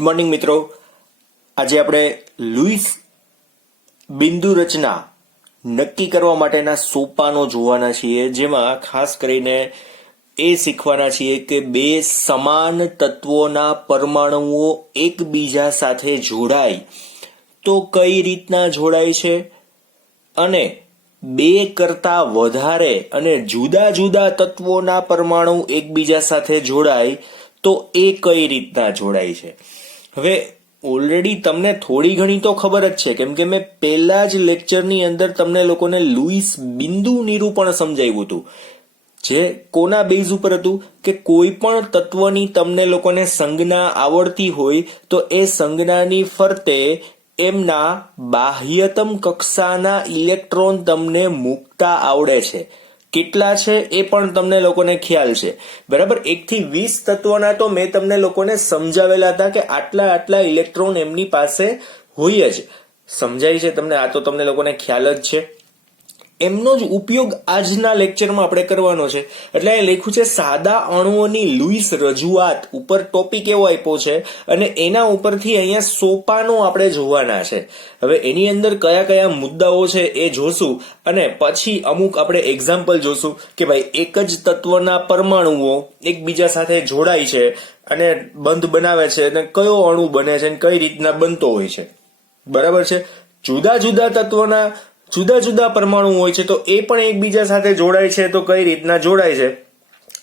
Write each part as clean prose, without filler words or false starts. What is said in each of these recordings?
Good morning મિત્રો. આજે આપણે લુઈસ બિંદુ રચના નક્કી કરવા માટેના સોપાનો જોવાના છીએ, જેમાં ખાસ કરીને એ શીખવાના છીએ કે બે સમાન તત્વોના પરમાણુઓ એકબીજા સાથે જોડાય તો કઈ રીતના જોડાય છે અને બે કરતા વધારે અને જુદા જુદા તત્વોના પરમાણુ એકબીજા સાથે જોડાય તો એ કઈ રીતના જોડાય છે. હવે ઓલરેડી તમને થોડી ઘણી તો ખબર જ છે, કેમ કે મેં પહેલા જ લેક્ચરની અંદર તમને લોકોને લુઈસ બિંદુ નિરૂપણ સમજાવ્યું હતું, જે કોના બેઝ ઉપર હતું કે કોઈ પણ તત્વની તમને લોકોને સંજ્ઞા આવડતી હોય તો એ સંજ્ઞાની ફરતે એમના બાહ્યતમ કક્ષાના ઇલેક્ટ્રોન તમને મૂકતા આવડે છે. કેટલા છે એ પણ તમને લોકોને ખ્યાલ છે, બરાબર. 1 થી 20 તત્વોના તો મેં તમને લોકોને સમજાવેલા હતા કે આટલા આટલા ઇલેક્ટ્રોન એમની પાસે હોય જ. સમજાય છે તમને? આ તો તમને લોકોને ખ્યાલ જ છે. એમનો જ ઉપયોગ આજના લેક્ચરમાં આપણે કરવાનો છે. એટલે અહીં લખ્યું છે સાદા અણુઓની લુઈસ રજૂઆત. ઉપર ટોપિક એવો આપ્યો છે અને એના ઉપરથી અહીંયા સોપાનો આપણે જોવાના છે. હવે એની અંદર કયા કયા મુદ્દાઓ છે એ જોશું અને પછી અમુક આપણે એક્ઝામ્પલ જોશું કે ભાઈ એક જ તત્વના પરમાણુઓ એકબીજા સાથે જોડાય છે અને બંધ બનાવે છે અને કયો અણુ બને છે અને કઈ રીતના બનતો હોય છે, બરાબર છે. જુદા જુદા તત્વના જુદા જુદા પરમાણુ હોય છે તો એ પણ એકબીજા સાથે જોડાય છે તો કઈ રીતના જોડાય છે,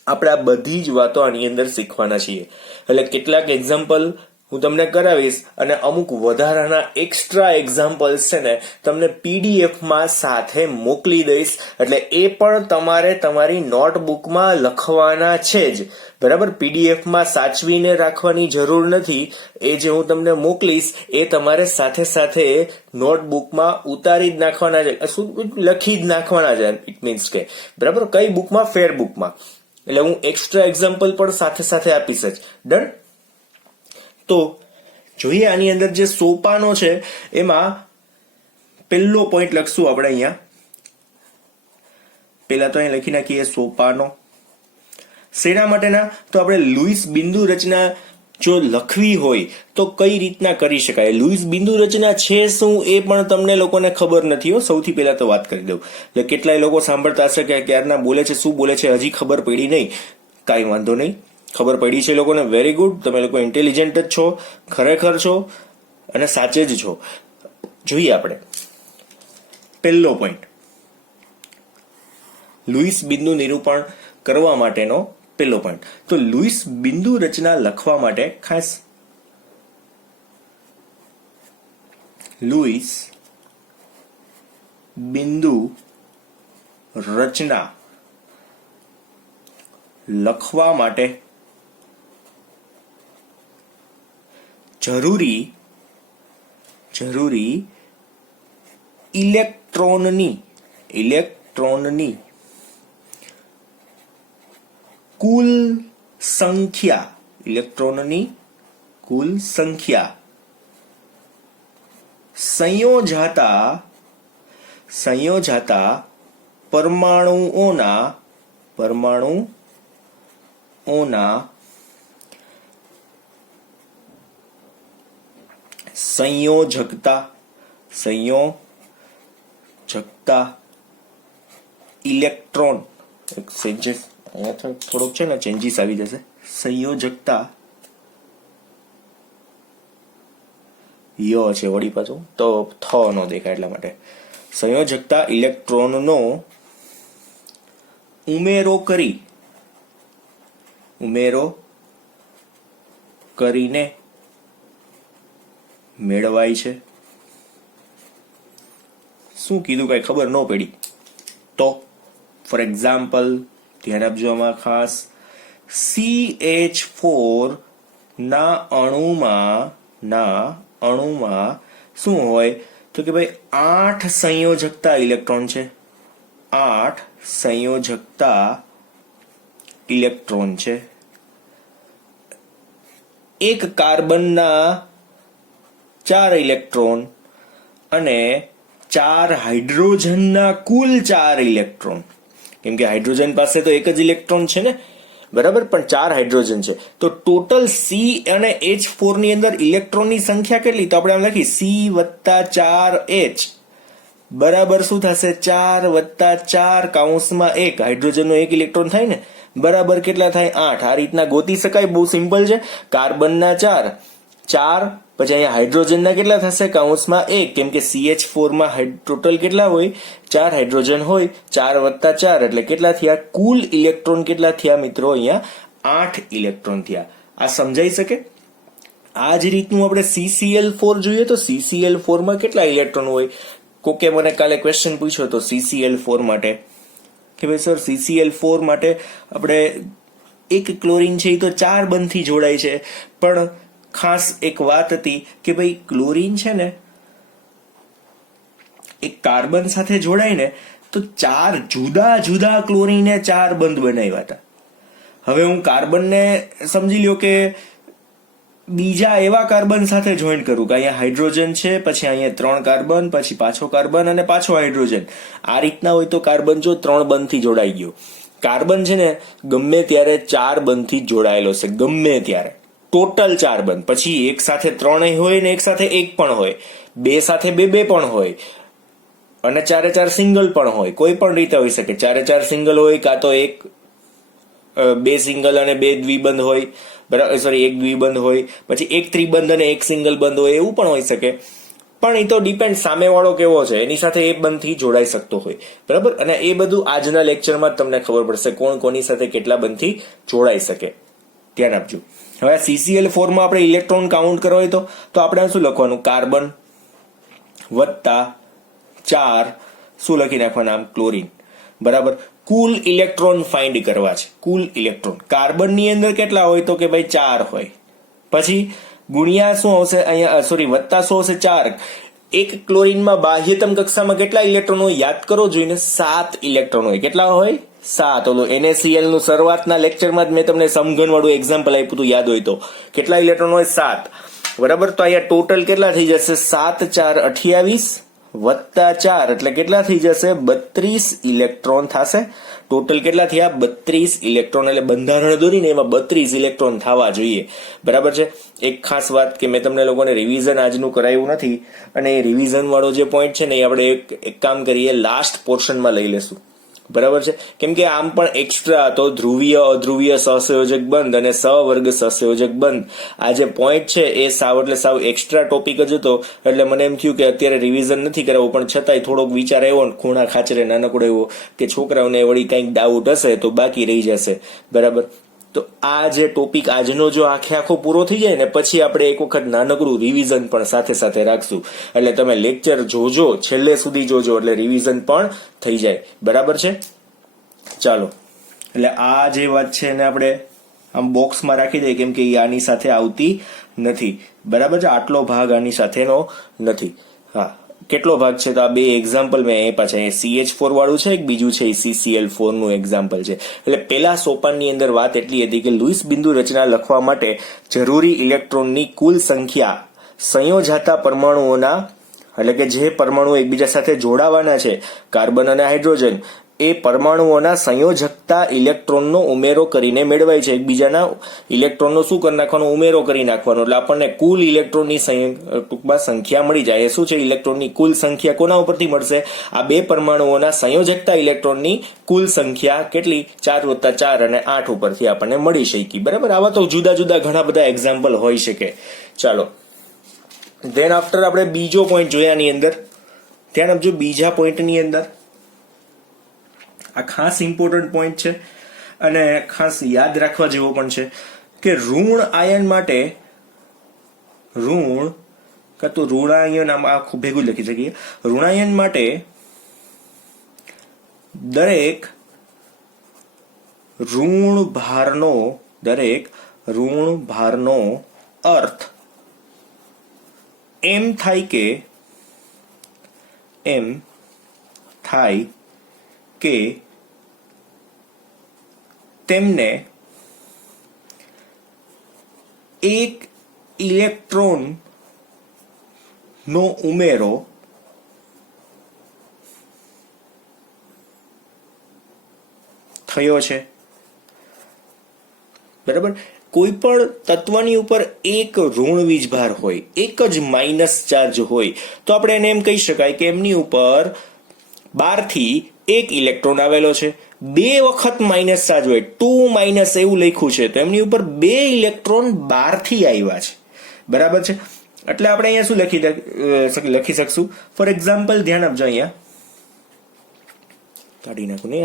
આપણે આ બધી જ વાતો આની અંદર શીખવાના છીએ. એટલે કેટલાક એક્ઝામ્પલ હું તમને કરાવીશ અને અમુક વધારાના એક્સ્ટ્રા એક્ઝામ્પલ્સ છે ને તમને પીડીએફમાં સાથે મોકલી દઈશ. એટલે એ પણ તમારે તમારી નોટબુકમાં લખવાના છે જ, બરાબર. પીડીએફમાં સાચવીને રાખવાની જરૂર નથી. એ જે હું તમને મોકલીશ એ તમારે સાથે સાથે નોટબુકમાં ઉતારી જ નાખવાના છે, શું લખી જ નાખવાના છે. ઇટ મીન્સ કે બરાબર, કઈ બુકમાં? ફેર બુકમાં. એટલે હું એક્સ્ટ્રા એક્ઝામ્પલ પણ સાથે સાથે આપીશ જ. ડન. તો જોઈએ આની અંદર જે સોપાનો છે એમાં પહેલો પોઈન્ટ લખશું આપણે અહીંયા. પહેલા તો અહીંયા લખી નાખીએ સોપાનો. શેના માટેના? તો આપણે લુઈસ બિંદુ રચના જો લખવી હોય તો કઈ રીતના કરી શકાય. લુઈસ બિંદુ રચના છે શું એ પણ તમને લોકોને ખબર નથી હો. સૌથી પહેલા તો વાત કરી દઉં. એટલે કેટલાય લોકો સાંભળતા હશે કે ક્યારના બોલે છે, શું બોલે છે, હજી ખબર પડી નહીં. કાંઈ વાંધો નહીં, ખબર પડી છે લોકોને. Very good. તમે લોકો ઇન્ટેલિજન્ટ જ છો, ખરેખર છો અને સાચે જ છો. જોઈએ આપણે પહેલો પોઈન્ટ, લુઈસ બિંદુ નિરૂપણ કરવા માટેનો પહેલો પોઈન્ટ. તો લુઈસ બિંદુ રચના લખવા માટે ખાસ લુઈસ બિંદુ રચના લખવા માટે જરૂરી ઇલેક્ટ્રોનની કુલ સંખ્યા સંયોજાતા પરમાણુઓના સંયોજકતા ઇલેક્ટ્રોન. અહીંયા થોડોક છે ને ચેન્જીસ આવી જશે. સંયોજકતા ય છે વળી પાછું તો થ નો દેખાય એટલા માટે. સંયોજકતા ઇલેક્ટ્રોનનો ઉમેરો કરીને મેળવાય છે. શું કીધું કઈ ખબર ન પડી તો ફોર એક્ઝામ્પલ ધ્યાન આપજો આમાં ખાસ. CH4 ના અણુમાં શું હોય તો કે ભાઈ 8 સંયોજકતા ઇલેક્ટ્રોન છે. 8 સંયોજકતા ઇલેક્ટ્રોન છે. એક કાર્બનના 4 ઇલેક્ટ્રોન અને 4 હાઇડ્રોજનના કુલ 4 ઇલેક્ટ્રોન. કેમ કે હાઇડ્રોજન પાસે તો એક જ ઇલેક્ટ્રોન છે ને, બરાબર, પણ 4 હાઇડ્રોજન છે. તો ટોટલ સી અને H4 ની અંદર ઇલેક્ટ્રોનની સંખ્યા કેટલી? તો આપણે આમ લખી C+4H બરાબર શું થશે? 4 + 4 કૌંસમાં 1 હાઇડ્રોજનનો 1 ઇલેક્ટ્રોન થાય ને, બરાબર કેટલા થાય? 8. આ રીતના ગોતી શકાય, બહુ સિમ્પલ છે. કાર્બનના 4 પછી અહીંયા હાઇડ્રોજનના કેટલા થશે? કૌંસમાં 1, કેમ કે CH4 માં ટોટલ કેટલા હોય? 4 હાઇડ્રોજન હોય. 4 + 4 એટલે કેટલા થયા? કુલ ઇલેક્ટ્રોન કેટલા થયા મિત્રો? અહીંયા 8 ઇલેક્ટ્રોન થયા. આ સમજાઈ શકે? આ જ રીતનું આપણે CCl4 જોઈએ તો CCl4 માં કેટલા ઇલેક્ટ્રોન હોય? કોકે મને કાલે ક્વેશ્ચન પૂછ્યો તો CCl4 માટે કે ભાઈ સર CCl4 માટે આપણે એક ક્લોરીન છે એ તો 4 બંધથી જોડાય છે, પણ ખાસ એક વાત હતી કે ભાઈ ક્લોરીન છે ને એક કાર્બન સાથે જોડાય ને તો 4 જુદા જુદા ક્લોરીને 4 બંધ બનાવ્યા હતા. હવે હું કાર્બનને સમજી લ્યો કે બીજા એવા કાર્બન સાથે જોઈન્ટ કરું કે અહીંયા હાઇડ્રોજન છે, પછી અહીંયા 3 કાર્બન, પછી પાછો કાર્બન અને પાછો હાઇડ્રોજન. આ રીતના હોય તો કાર્બન જો 3 બંધથી જોડાઈ ગયો. કાર્બન છે ને ગમે ત્યારે 4 બંધથી જોડાયેલો છે, ગમે ત્યારે ટોટલ 4 બંધ. પછી એક સાથે 3 હોય ને એક સાથે 1 પણ હોય, 2 સાથે 2 પણ હોય, અને 4 સિંગલ પણ હોય. કોઈ પણ રીતે હોઈ શકે. 4 સિંગલ હોય, કાં તો 2 સિંગલ અને 2 દ્વિબંધ હોય, બરાબર, સોરી 1 દ્વિબંધ હોય, પછી 1 ત્રિબંધ અને 1 સિંગલ બંધ હોય, એવું પણ હોઈ શકે. પણ એ તો ડિપેન્ડ સામેવાળો કેવો છે એની સાથે એ બંધથી જોડાઈ શકતો હોય, બરાબર. અને એ બધું આજના લેક્ચરમાં જ તમને ખબર પડશે કોણ કોની સાથે કેટલા બંધથી જોડાઈ શકે. ધ્યાન આપજો. હવે CCl4 માં આપણે ઇલેક્ટ્રોન કાઉન્ટ કરવા હોય તો આપણે શું લખવાનું? કાર્બન વત્તા 4 શું લખી નાખવાના? આમ ક્લોરીન, બરાબર. કુલ ઇલેક્ટ્રોન ફાઇન્ડ કરવા છે. કુલ ઇલેક્ટ્રોન કાર્બનની અંદર કેટલા હોય? તો કે ભાઈ 4 હોય. પછી ગુણ્યા શું આવશે અહીંયા? સોરી, વત્તા શું આવશે? 4. એક ક્લોરીનમાં બાહ્યતમ કક્ષામાં કેટલા ઇલેક્ટ્રોન હોય? યાદ કરો જોઈને. 7 ઇલેક્ટ્રોન હોય. કેટલા હોય? 7. ઓલું NaCl નું શરૂઆતના લેક્ચરમાં જ મેં તમને સમઘન વાળું એક્ઝામ્પલ આપ્યું હતું, યાદ હોય તો. કેટલા ઇલેક્ટ્રોન હોય? 7, બરાબર. તો અહીંયા ટોટલ કેટલા થઈ જશે? 7 × 4 = 28 વત્તા 4 એટલે કેટલા થઈ જશે? 32 ઇલેક્ટ્રોન થશે. ટોટલ કેટલા થયા? 32 ઇલેક્ટ્રોન. એટલે બંધારણ દોરીને એમાં 32 ઇલેક્ટ્રોન થવા જોઈએ, બરાબર છે. એક ખાસ વાત કે મેં તમને લોકોને રિવિઝન આજનું કરાયું નથી, અને એ રિવિઝન વાળો જે પોઈન્ટ છે ને એ આપણે એક કામ કરીએ, લાસ્ટ પોર્શનમાં લઈ લેશું, બરાબર છે. કેમ કે આમ પણ એક્સ્ટ્રા હતો ધ્રુવીય અધ્રુવીય સહસંયોજક બંધ અને સહવર્ગ સહસંયોજક બંધ. આ જે પોઈન્ટ છે એ સાવ એટલે સાવ એક્સ્ટ્રા ટોપિક જ હતો. એટલે મને એમ થયું કે અત્યારે રિવિઝન નથી કરાવવું, પણ છતાંય થોડોક વિચાર આવ્યો ને ખૂણા ખાચરે નાનકડો એવો કે છોકરાઓને વળી કંઈક ડાઉટ હશે તો બાકી રહી જશે, બરાબર. તો આ જે ટોપિક આજનો જો આખો પૂરો થઈ જાય ને પછી આપણે એક વખત નાનકડું રિવિઝન પણ સાથે સાથે રાખશું. એટલે તમે લેક્ચર જોજો, છેલ્લે સુધી જોજો, એટલે રિવિઝન પણ થઈ જાય, બરાબર છે. ચાલો, એટલે આ જે વાત છે એને આપણે આમ બોક્સમાં રાખી દઈએ, કેમ કે એ આની સાથે આવતી નથી, બરાબર છે. આટલો ભાગ આની સાથેનો નથી. હા, કેટલો ભાગ છે? તો આ 2 એક્ઝામ્પલ મેં એ પાછા CH4 વાળું છે, એક બીજું છે CCl4 નું એક્ઝામ્પલ છે. એટલે પેલા સોપાનની અંદર વાત એટલી હતી કે લુઈસ બિંદુ રચના લખવા માટે જરૂરી ઇલેક્ટ્રોનની કુલ સંખ્યા સંયોજાતા પરમાણુઓના, એટલે કે જે પરમાણુઓ એકબીજા સાથે જોડાવાના છે, કાર્બન અને હાઇડ્રોજન, એ પરમાણુઓના સંયોજકતા ઇલેક્ટ્રોનનો ઉમેરો કરીને મેળવાય છે. એકબીજાના ઇલેક્ટ્રોનનો શું કરી નાખવાનો? ઉમેરો કરી નાખવાનો. એટલે આપણને કુલ ઇલેક્ટ્રોનની ટૂંકમાં સંખ્યા મળી જાય. એ શું છે? ઇલેક્ટ્રોનની કુલ સંખ્યા કોના ઉપરથી મળશે? આ 2 પરમાણુઓના સંયોજકતા ઇલેક્ટ્રોનની કુલ સંખ્યા કેટલી? 4 + 4 અને 8 ઉપરથી આપણને મળી શકી, બરાબર. આવા તો જુદા જુદા ઘણા બધા એક્ઝામ્પલ હોઈ શકે. ચાલો, ધેન આફ્ટર આપણે બીજો પોઈન્ટ જોયાની અંદર ધ્યાન આપજો. બીજા પોઈન્ટની અંદર આ ખાસ ઇમ્પોર્ટન્ટ પોઈન્ટ છે અને ખાસ યાદ રાખવા જેવો પણ છે કે ઋણ આયન માટે ઋણાયન આમ આખું ભેગું લખી શકીએ. ઋણાયન માટે દરેક ઋણ ભારનો અર્થ એમ થાય કે તેમને એક ઇલેક્ટ્રોન નો ઉમેરો થયો છે. બરાબર. કોઈ પણ તત્વની ઉપર એક ઋણ વીજભાર હોય, એક જ માઇનસ ચાર્જ હોય, તો આપણે એને એમ કહી શકાય કે એમની ઉપર 12 થી 1 ઇલેક્ટ્રોન આવેલો છે. 2 વખત માઇનસ ચાર્જ હોય, 2 માઇનસ એવું લખ્યું છે, તો એમની ઉપર 2 ઇલેક્ટ્રોન 12 થી આવ્યા છે. બરાબર છે. એટલે આપણે અહીંયા શું લખી શકશું? ફોર એક્ઝામ્પલ ધ્યાન આપજો, અહીંયા કાઢી નાખું ને.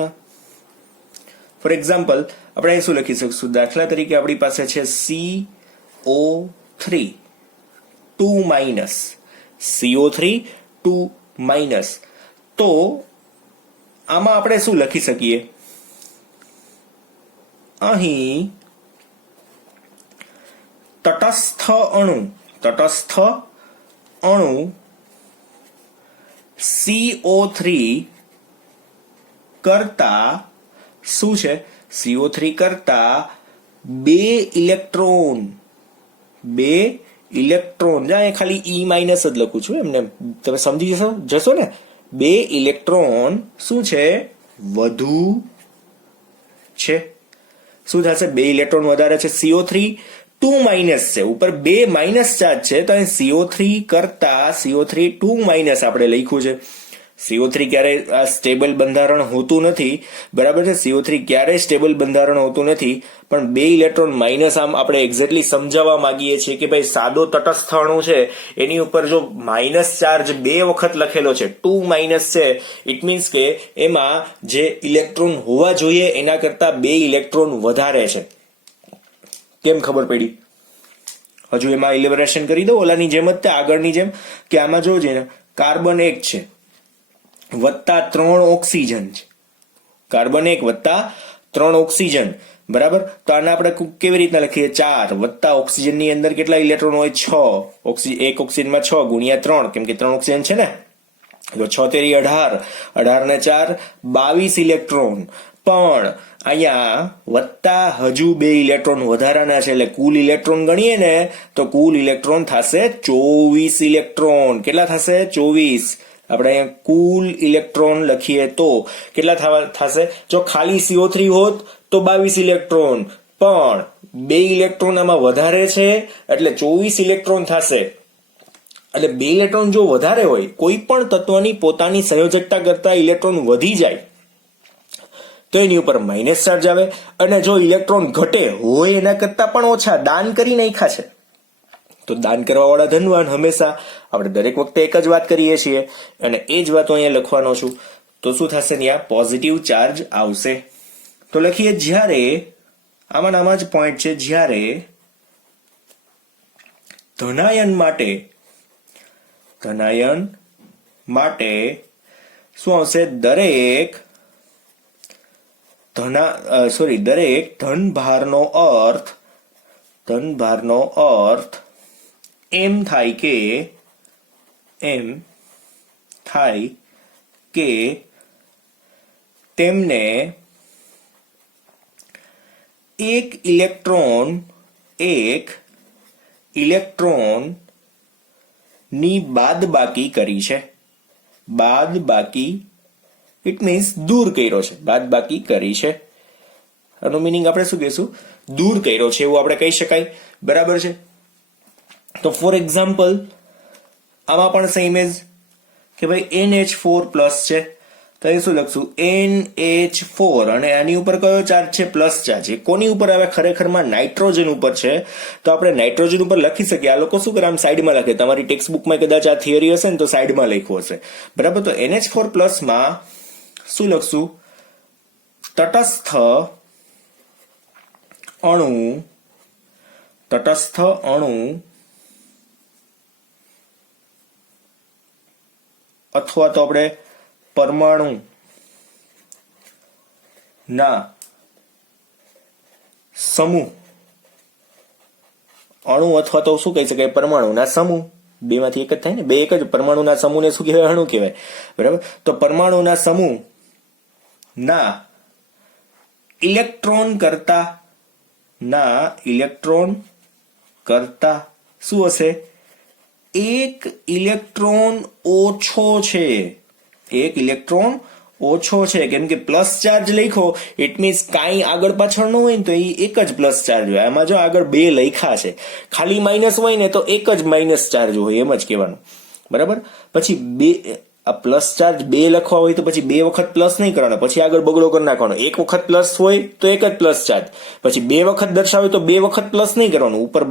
ફોર એક્ઝામ્પલ આપણે શું લખી શકશું? દાખલા તરીકે આપણી પાસે છે CO3 2 માઇનસ, CO3 2 માઇનસ. તો આમાં આપણે શું લખી શકીએ? અહીં તટસ્થ અણુ CO3 કરતા શું છે? CO3 કરતા 2 ઇલેક્ટ્રોન જ્યાં ખાલી E માઇનસ જ લખું છું, એમને તમે સમજી જશો ને. 2 ઇલેક્ટ્રોન શું છે? વધુ છે. શું થશે? 2 ઇલેક્ટ્રોન વધારે છે. CO3 2 માઇનસ છે, ઉપર 2 માઇનસ ચાર્જ છે, તો અહીં CO3 કરતા CO3 2 માઇનસ આપણે લખ્યું છે. CO3 ક્યારેય સ્ટેબલ બંધારણ હોતું નથી, બરાબર છે. CO3 ક્યારેય સ્ટેબલ બંધારણ હોતું નથી, પણ 2 ઇલેક્ટ્રોન માઇનસ આમ આપણે એક્ઝેક્ટલી સમજાવવા માંગીએ છીએ કે ભાઈ સાદો તટસ્થ અણુ છે, એની ઉપર જો માઇનસ ચાર્જ 2 વખત લખેલો છે, 2 માઇનસ છે, ઇટ મીન્સ કે એમાં જે ઇલેક્ટ્રોન હોવા જોઈએ એના કરતા 2 ઇલેક્ટ્રોન વધારે છે. કેમ ખબર પડી? હજુ એમાં ઇલેબોરેશન કરી દો, ઓલાની જેમ જ, આગળની જેમ, કે આમાં જોજે ને, કાર્બન 1 છે વત્તા 3 ઓક્સિજન છે. કાર્બન 1 વત્તા 3 ઓક્સિજન, બરાબર. તો આને આપણે કેવી રીતના લખીએ? 4 વત્તા ઓક્સિજન ની અંદર કેટલા ઇલેક્ટ્રોન હોય? 6. એક ઓક્સિજનમાં 6 ગુણ્યા 3, કેમ કે 3 ઓક્સિજન છે ને, તો 6 તેરી 18, 18 ને 4 22 ઇલેક્ટ્રોન. પણ અહીંયા વત્તા હજુ 2 ઇલેક્ટ્રોન વધારાના છે, એટલે કુલ ઇલેક્ટ્રોન ગણીએ ને તો કુલ ઇલેક્ટ્રોન થશે 24 ઇલેક્ટ્રોન. કેટલા થશે? 24. આપણે અહીંયા કુલ ઇલેક્ટ્રોન લખીએ તો કેટલા થશે? જો ખાલી CO3 હોત તો 22 ઇલેક્ટ્રોન, પણ 2 ઇલેક્ટ્રોન આમાં વધારે છે એટલે 24 ઇલેક્ટ્રોન થશે. એટલે 2 ઇલેક્ટ્રોન જો વધારે હોય, કોઈ પણ તત્વની પોતાની સંયોજકતા કરતા ઇલેક્ટ્રોન વધી જાય તો એની ઉપર માઇનસ ચાર્જ આવે, અને જો ઇલેક્ટ્રોન ઘટે હોય એના કરતા પણ ઓછા, દાન કરી નાખ્યા છે, તો દાન કરવા વાળા ધનવાન. હંમેશા આપણે દરેક વખતે એક જ વાત કરીએ છીએ, અને એ જ વાતો અહીંયા લખવાનો છું. તો શું થશે? ત્યાં પોઝિટિવ ચાર્જ આવશે. તો લખીએ, જ્યારે આમાં જ પોઈન્ટ છે, જ્યારે ધનાયન માટે શું આવશે? દરેક ધનભારનો અર્થ એમ થાય કે તેમને એક ઇલેક્ટ્રોન ની બાદબાકી કરી છે. બાદબાકી ઇટ મીન્સ દૂર કર્યો છે, બાદબાકી કરી છે. આનું મિનિંગ આપણે શું કહીશું? દૂર કર્યો છે, એવું આપણે કહી શકાય. બરાબર છે. તો ફોર એક્ઝામ્પલ આમાં પણ સેમ જ કે ભાઈ NH4 પ્લસ છે, તો એ શું લખશું? NH4, અને આની ઉપર કયો ચાર્જ છે? Plus charge. એ કોની ઉપર આવે? ખરેખરમાં નાઇટ્રોજન ઉપર છે, તો આપણે નાઇટ્રોજન ઉપર લખી શકીએ. આ લોકો શું કરે? આમ સાઈડમાં લખે. તમારી ટેક્સ્ટ બુકમાં કદાચ આ થિયરી હશે ને તો સાઈડમાં લખ્યું હશે, બરાબર. તો NH4 પ્લસ માં શું લખશું? તટસ્થ અણુ અથવા તો આપણે પરમાણુ ના સમૂહ, અણુ અથવા તો શું કહી શકાય? પરમાણુના સમૂહ. બે માંથી એક જ થાય ને, બે એક જ. પરમાણુના સમૂહને શું કહેવાય? અણુ કહેવાય, બરાબર. તો પરમાણુના સમૂહ ના ઇલેક્ટ્રોન કરતા શું હશે? 1 ઇલેક્ટ્રોન ઓછો છે. 1 ઇલેક્ટ્રોન ઓછો છે, કેમ કે પ્લસ ચાર્જ લખ્યો ઇટ મીન્સ કાંઈ આગળ પાછળ ન હોય ને તો એ એક જ પ્લસ ચાર્જ હોય. આમાં જો આગળ 2 લખ્યા છે, ખાલી માઇનસ હોય ને તો એક જ માઇનસ ચાર્જ હોય, એમ જ કહેવાનું. બરાબર. પછી 2 આ પ્લસ ચાર્જ 2 લખવા હોય તો પછી 2 વખત પ્લસ નહીં કરવાનો, પછી આગળ બગડો કરી નાખવાનો. એક વખત પ્લસ હોય તો એક જ પ્લસ ચાર્જ, પછી 2 વખત દર્શાવે તો 2 વખત પ્લસ નહીં કરવાનું, ઉપર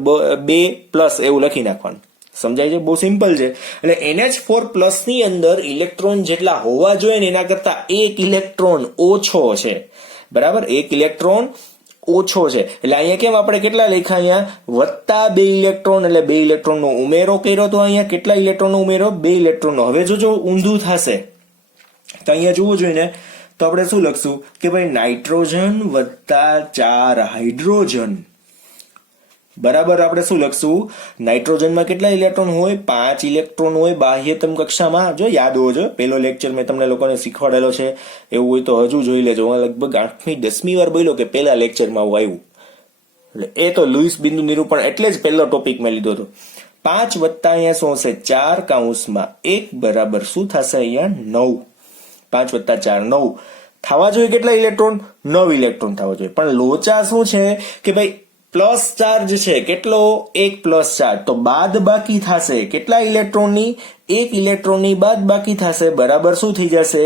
2 પ્લસ એવું લખી નાખવાનું. સમજાય છે? બહુ સિમ્પલ છે. એટલે NH4 પ્લસ ની અંદર ઇલેક્ટ્રોન જેટલા હોવા જોઈએ ને એના કરતા 1 ઇલેક્ટ્રોન ઓછો છે. બરાબર, 1 ઇલેક્ટ્રોન ઓછો છે. એટલે અહીંયા કેમ આપણે કેટલા લખ્યા? અહીંયા વત્તા 2 ઇલેક્ટ્રોન, એટલે 2 ઇલેક્ટ્રોનનો ઉમેરો કર્યો. તો અહીંયા કેટલા ઇલેક્ટ્રોનનો ઉમેરો? 2 ઇલેક્ટ્રોનનો. હવે જો ઊંધું થશે તો અહીંયા જોવું જોઈએ ને, તો આપણે શું લખશું કે ભાઈ નાઇટ્રોજન વત્તા 4 હાઇડ્રોજન. બરાબર, આપણે શું લખશું? નાઇટ્રોજનમાં કેટલા ઇલેક્ટ્રોન હોય? 5 ઇલેક્ટ્રોન હોય બાહ્યતમ કક્ષામાં. જો યાદ હોવો જોઈએ, પેલો લેક્ચર મેં તમને લોકોને શીખવાડેલો છે, એવું હોય તો હજુ જોઈ લેજો. હું લગભગ 8મી 10મી વાર બોલ્યો કે પેલા લેક્ચરમાં આવું આવ્યું. એટલે એ તો લુઈસ બિંદુ નિરૂપણ એટલે જ પહેલો ટોપિક મેં લીધો હતો. 5 વત્તા અહીંયા શું હશે? 4 કૌંસમાં 1 બરાબર શું થશે? અહીંયા 9. 5 વત્તા 4 9 થવા જોઈએ. કેટલા ઇલેક્ટ્રોન? 9 ઇલેક્ટ્રોન થવા જોઈએ. પણ લોચા શું છે કે ભાઈ પ્લસ ચાર્જ છે. કેટલો? 1 પ્લસ ચાર્જ. તો બાદ બાકી થશે કેટલા ઇલેક્ટ્રોનની? 1 ઇલેક્ટ્રોનની બાદ બાકી થશે. બરાબર શું થઈ જશે?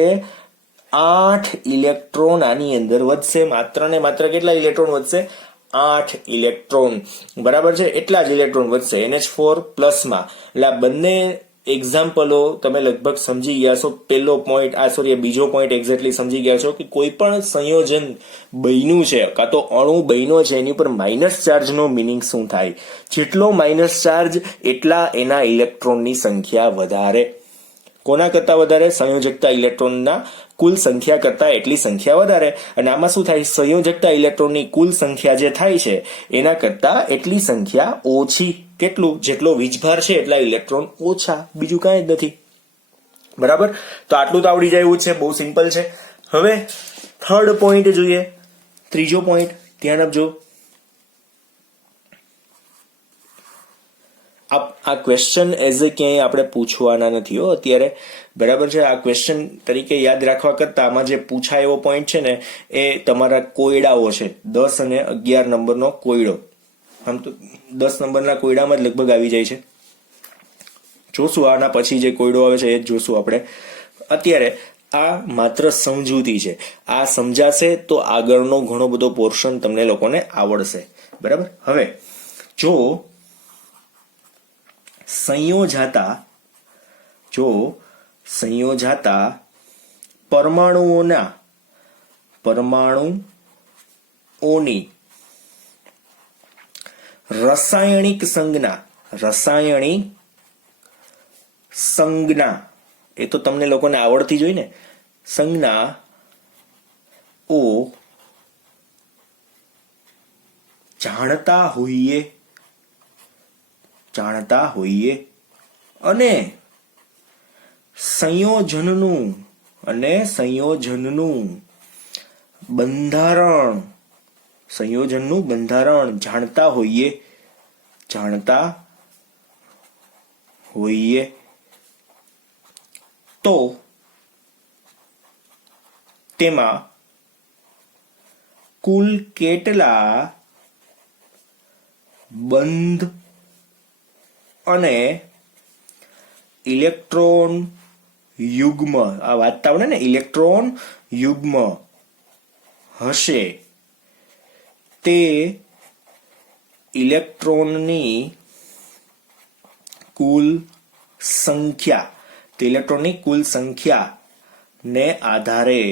8 ઇલેક્ટ્રોન આની અંદર વધશે. માત્ર ને માત્ર કેટલા ઇલેક્ટ્રોન વધશે? 8 ઇલેક્ટ્રોન. બરાબર છે, એટલા જ ઇલેક્ટ્રોન વધશે NH4 પ્લસમાં. એટલે આ બંને એક્ઝામ્પલો તમે લગભગ સમજી ગયા છો. પહેલો પોઈન્ટ બીજો પોઈન્ટ એક્ઝેક્ટલી સમજી ગયા છો કે કોઈ પણ સંયોજન બન્યું છે કાં તો અણુ બન્યો છે એની ઉપર માઇનસ ચાર્જનો મિનિંગ શું થાય? જેટલો માઇનસ ચાર્જ એટલા એના ઇલેક્ટ્રોનની સંખ્યા વધારે. કોના કરતા વધારે? સંયોજકતા ઇલેક્ટ્રોનના કુલ સંખ્યા કરતા એટલી સંખ્યા વધારે. અને આમાં શું થાય? સંયોજકતા ઇલેક્ટ્રોનની કુલ સંખ્યા જે થાય છે એના કરતા એટલી સંખ્યા ઓછી. કેટલું? જેટલો વીજભાર છે એટલા ઇલેક્ટ્રોન ઓછા, બીજું કાંઈ જ નથી. બરાબર, તો આટલું તો આવડી જાય એવું છે. બહુ સિમ્પલ છે. હવે થર્ડ પોઈન્ટ જોઈએ, ત્રીજો પોઈન્ટ ધ્યાન આપજો. આ ક્વેશ્ચન એઝ એ ક્યાંય આપણે પૂછવાના નથી હો અત્યારે. બરાબર છે, આ ક્વેશ્ચન તરીકે યાદ રાખવા કરતા આમાં જે પૂછાય એવો પોઈન્ટ છે ને એ તમારા કોયડાઓ છે. 10 અને 11 નંબરનો કોયડો. આમ તો 10 નંબરના કોયડામાં જ લગભગ આવી જાય છે. જોશું આના પછી જે કોયડો આવે છે એ જ જોશું આપણે. અત્યારે આ માત્ર સમજૂતી છે. આ સમજાશે તો આગળનો ઘણો બધો પોર્શન તમને લોકોને આવડશે. બરાબર, હવે જો સંયોજાતા પરમાણુઓની રાસાયણિક સંજ્ઞા એ તો તમને લોકોને આવડતી જ હોય ને. સંજ્ઞા ઓ જાણતા હોઈએ અને સંયોજનનું બંધારણ જાણતા હોઈએ તો તેમાં કુલ કેટલા બંધ અને ઇલેક્ટ્રોન યુગ્મ, આ વાંચતા આવડે ને, ઇલેક્ટ્રોન યુગ્મ હશે તે ઇલેક્ટ્રોનની કુલ સંખ્યા ને આધારે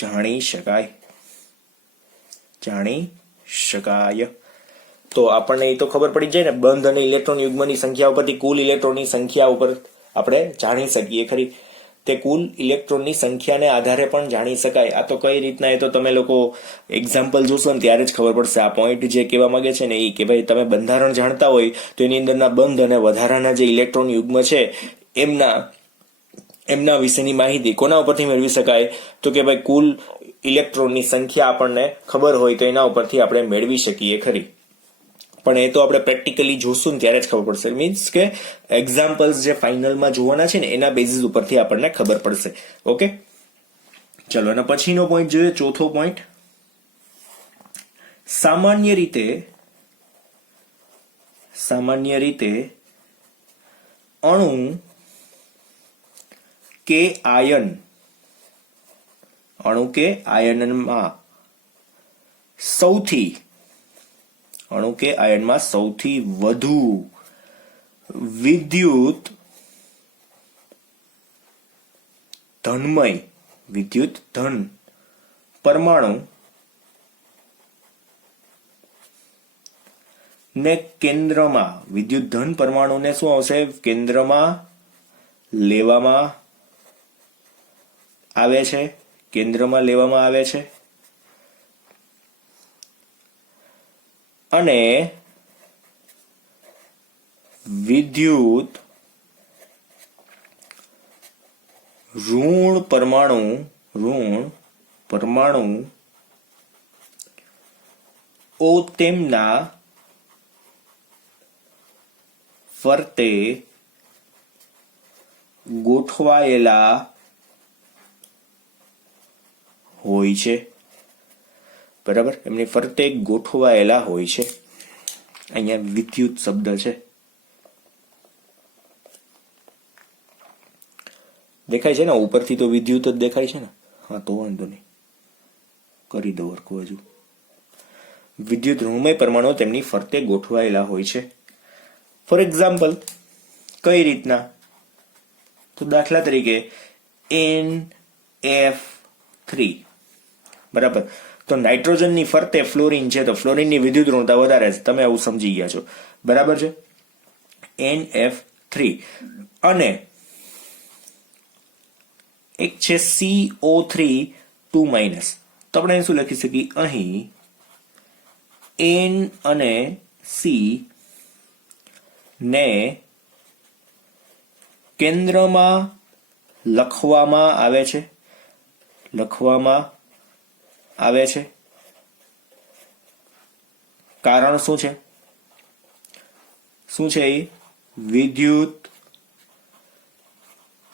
જાણી શકાય. તો આપણને એ તો ખબર પડી જાય ને, બંધ અને ઇલેક્ટ્રોન યુગ્મની સંખ્યા ઉપરથી કુલ ઇલેક્ટ્રોનની સંખ્યા ઉપર આપણે જાણી શકીએ ખરી. તે કુલ ઇલેક્ટ્રોનની સંખ્યાને આધારે પણ જાણી શકાય. આ તો કઈ રીતના એ તો તમે લોકો એક્ઝામ્પલ જોશો ને ત્યારે જ ખબર પડશે. આ પોઈન્ટ જે કહેવા માંગે છે ને એ કે ભાઈ તમે બંધારણ જાણતા હોય તો એની અંદરના બંધ અને વધારાના જે ઇલેક્ટ્રોન યુગ્મ છે એમના વિશેની માહિતી કોના ઉપરથી મેળવી શકાય? તો કે ભાઈ કુલ ઇલેક્ટ્રોનની સંખ્યા આપણને ખબર હોય તો એના ઉપરથી આપણે મેળવી શકીએ ખરી. પણ એ તો આપણે પ્રેક્ટિકલી જોશું ને ત્યારે જ ખબર પડશે. મીન્સ કે એક્ઝામ્પલ્સ જે ફાઇનલમાં જોવાના છે ને એના બેઝિસ ઉપરથી આપણને ખબર પડશે. ઓકે, ચલો અને પછીનો પોઈન્ટ જોઈએ, ચોથો પોઈન્ટ. સામાન્ય રીતે અણુ કે આયનમાં સૌથી વધુ વિદ્યુત ધન પરમાણુ ને કેન્દ્રમાં, વિદ્યુત ધન પરમાણુને શું આવશે? કેન્દ્રમાં લેવામાં આવે છે. અને વિદ્યુત ઋણ પરમાણુ ઓ તેમના ફરતે ગોઠવાયેલા હોય છે. બરાબર, એમની ફરતે ગોઠવાયેલા હોય છે. અહીંયા વિદ્યુત શબ્દ છે, દેખાય છે ને ઉપરથી? તો વિદ્યુત જ દેખાય છે ને. હા, તો વાંધો નહીં, કરી દો વર્ક હજુ. વિદ્યુત ઋણમય પરમાણુ તેમની ફરતે ગોઠવાયેલા હોય છે. ફોર એક્ઝામ્પલ, કઈ રીતના? તો દાખલા તરીકે NF3, બરાબર. તો નાઇટ્રોજનની ફરતે ફ્લોરિન છે, તો ફ્લોરિનની વિદ્યુત ઋણતા વધારે છે. તમે આવું સમજી ગયા છો, બરાબર છે. NF3 અને એક છે CO3 2-. તો આપણે શું લખી શકીએ? અહીં N અને C ને કેન્દ્રમાં લખવામાં આવે છે. કારણ શું છે? એ વિદ્યુત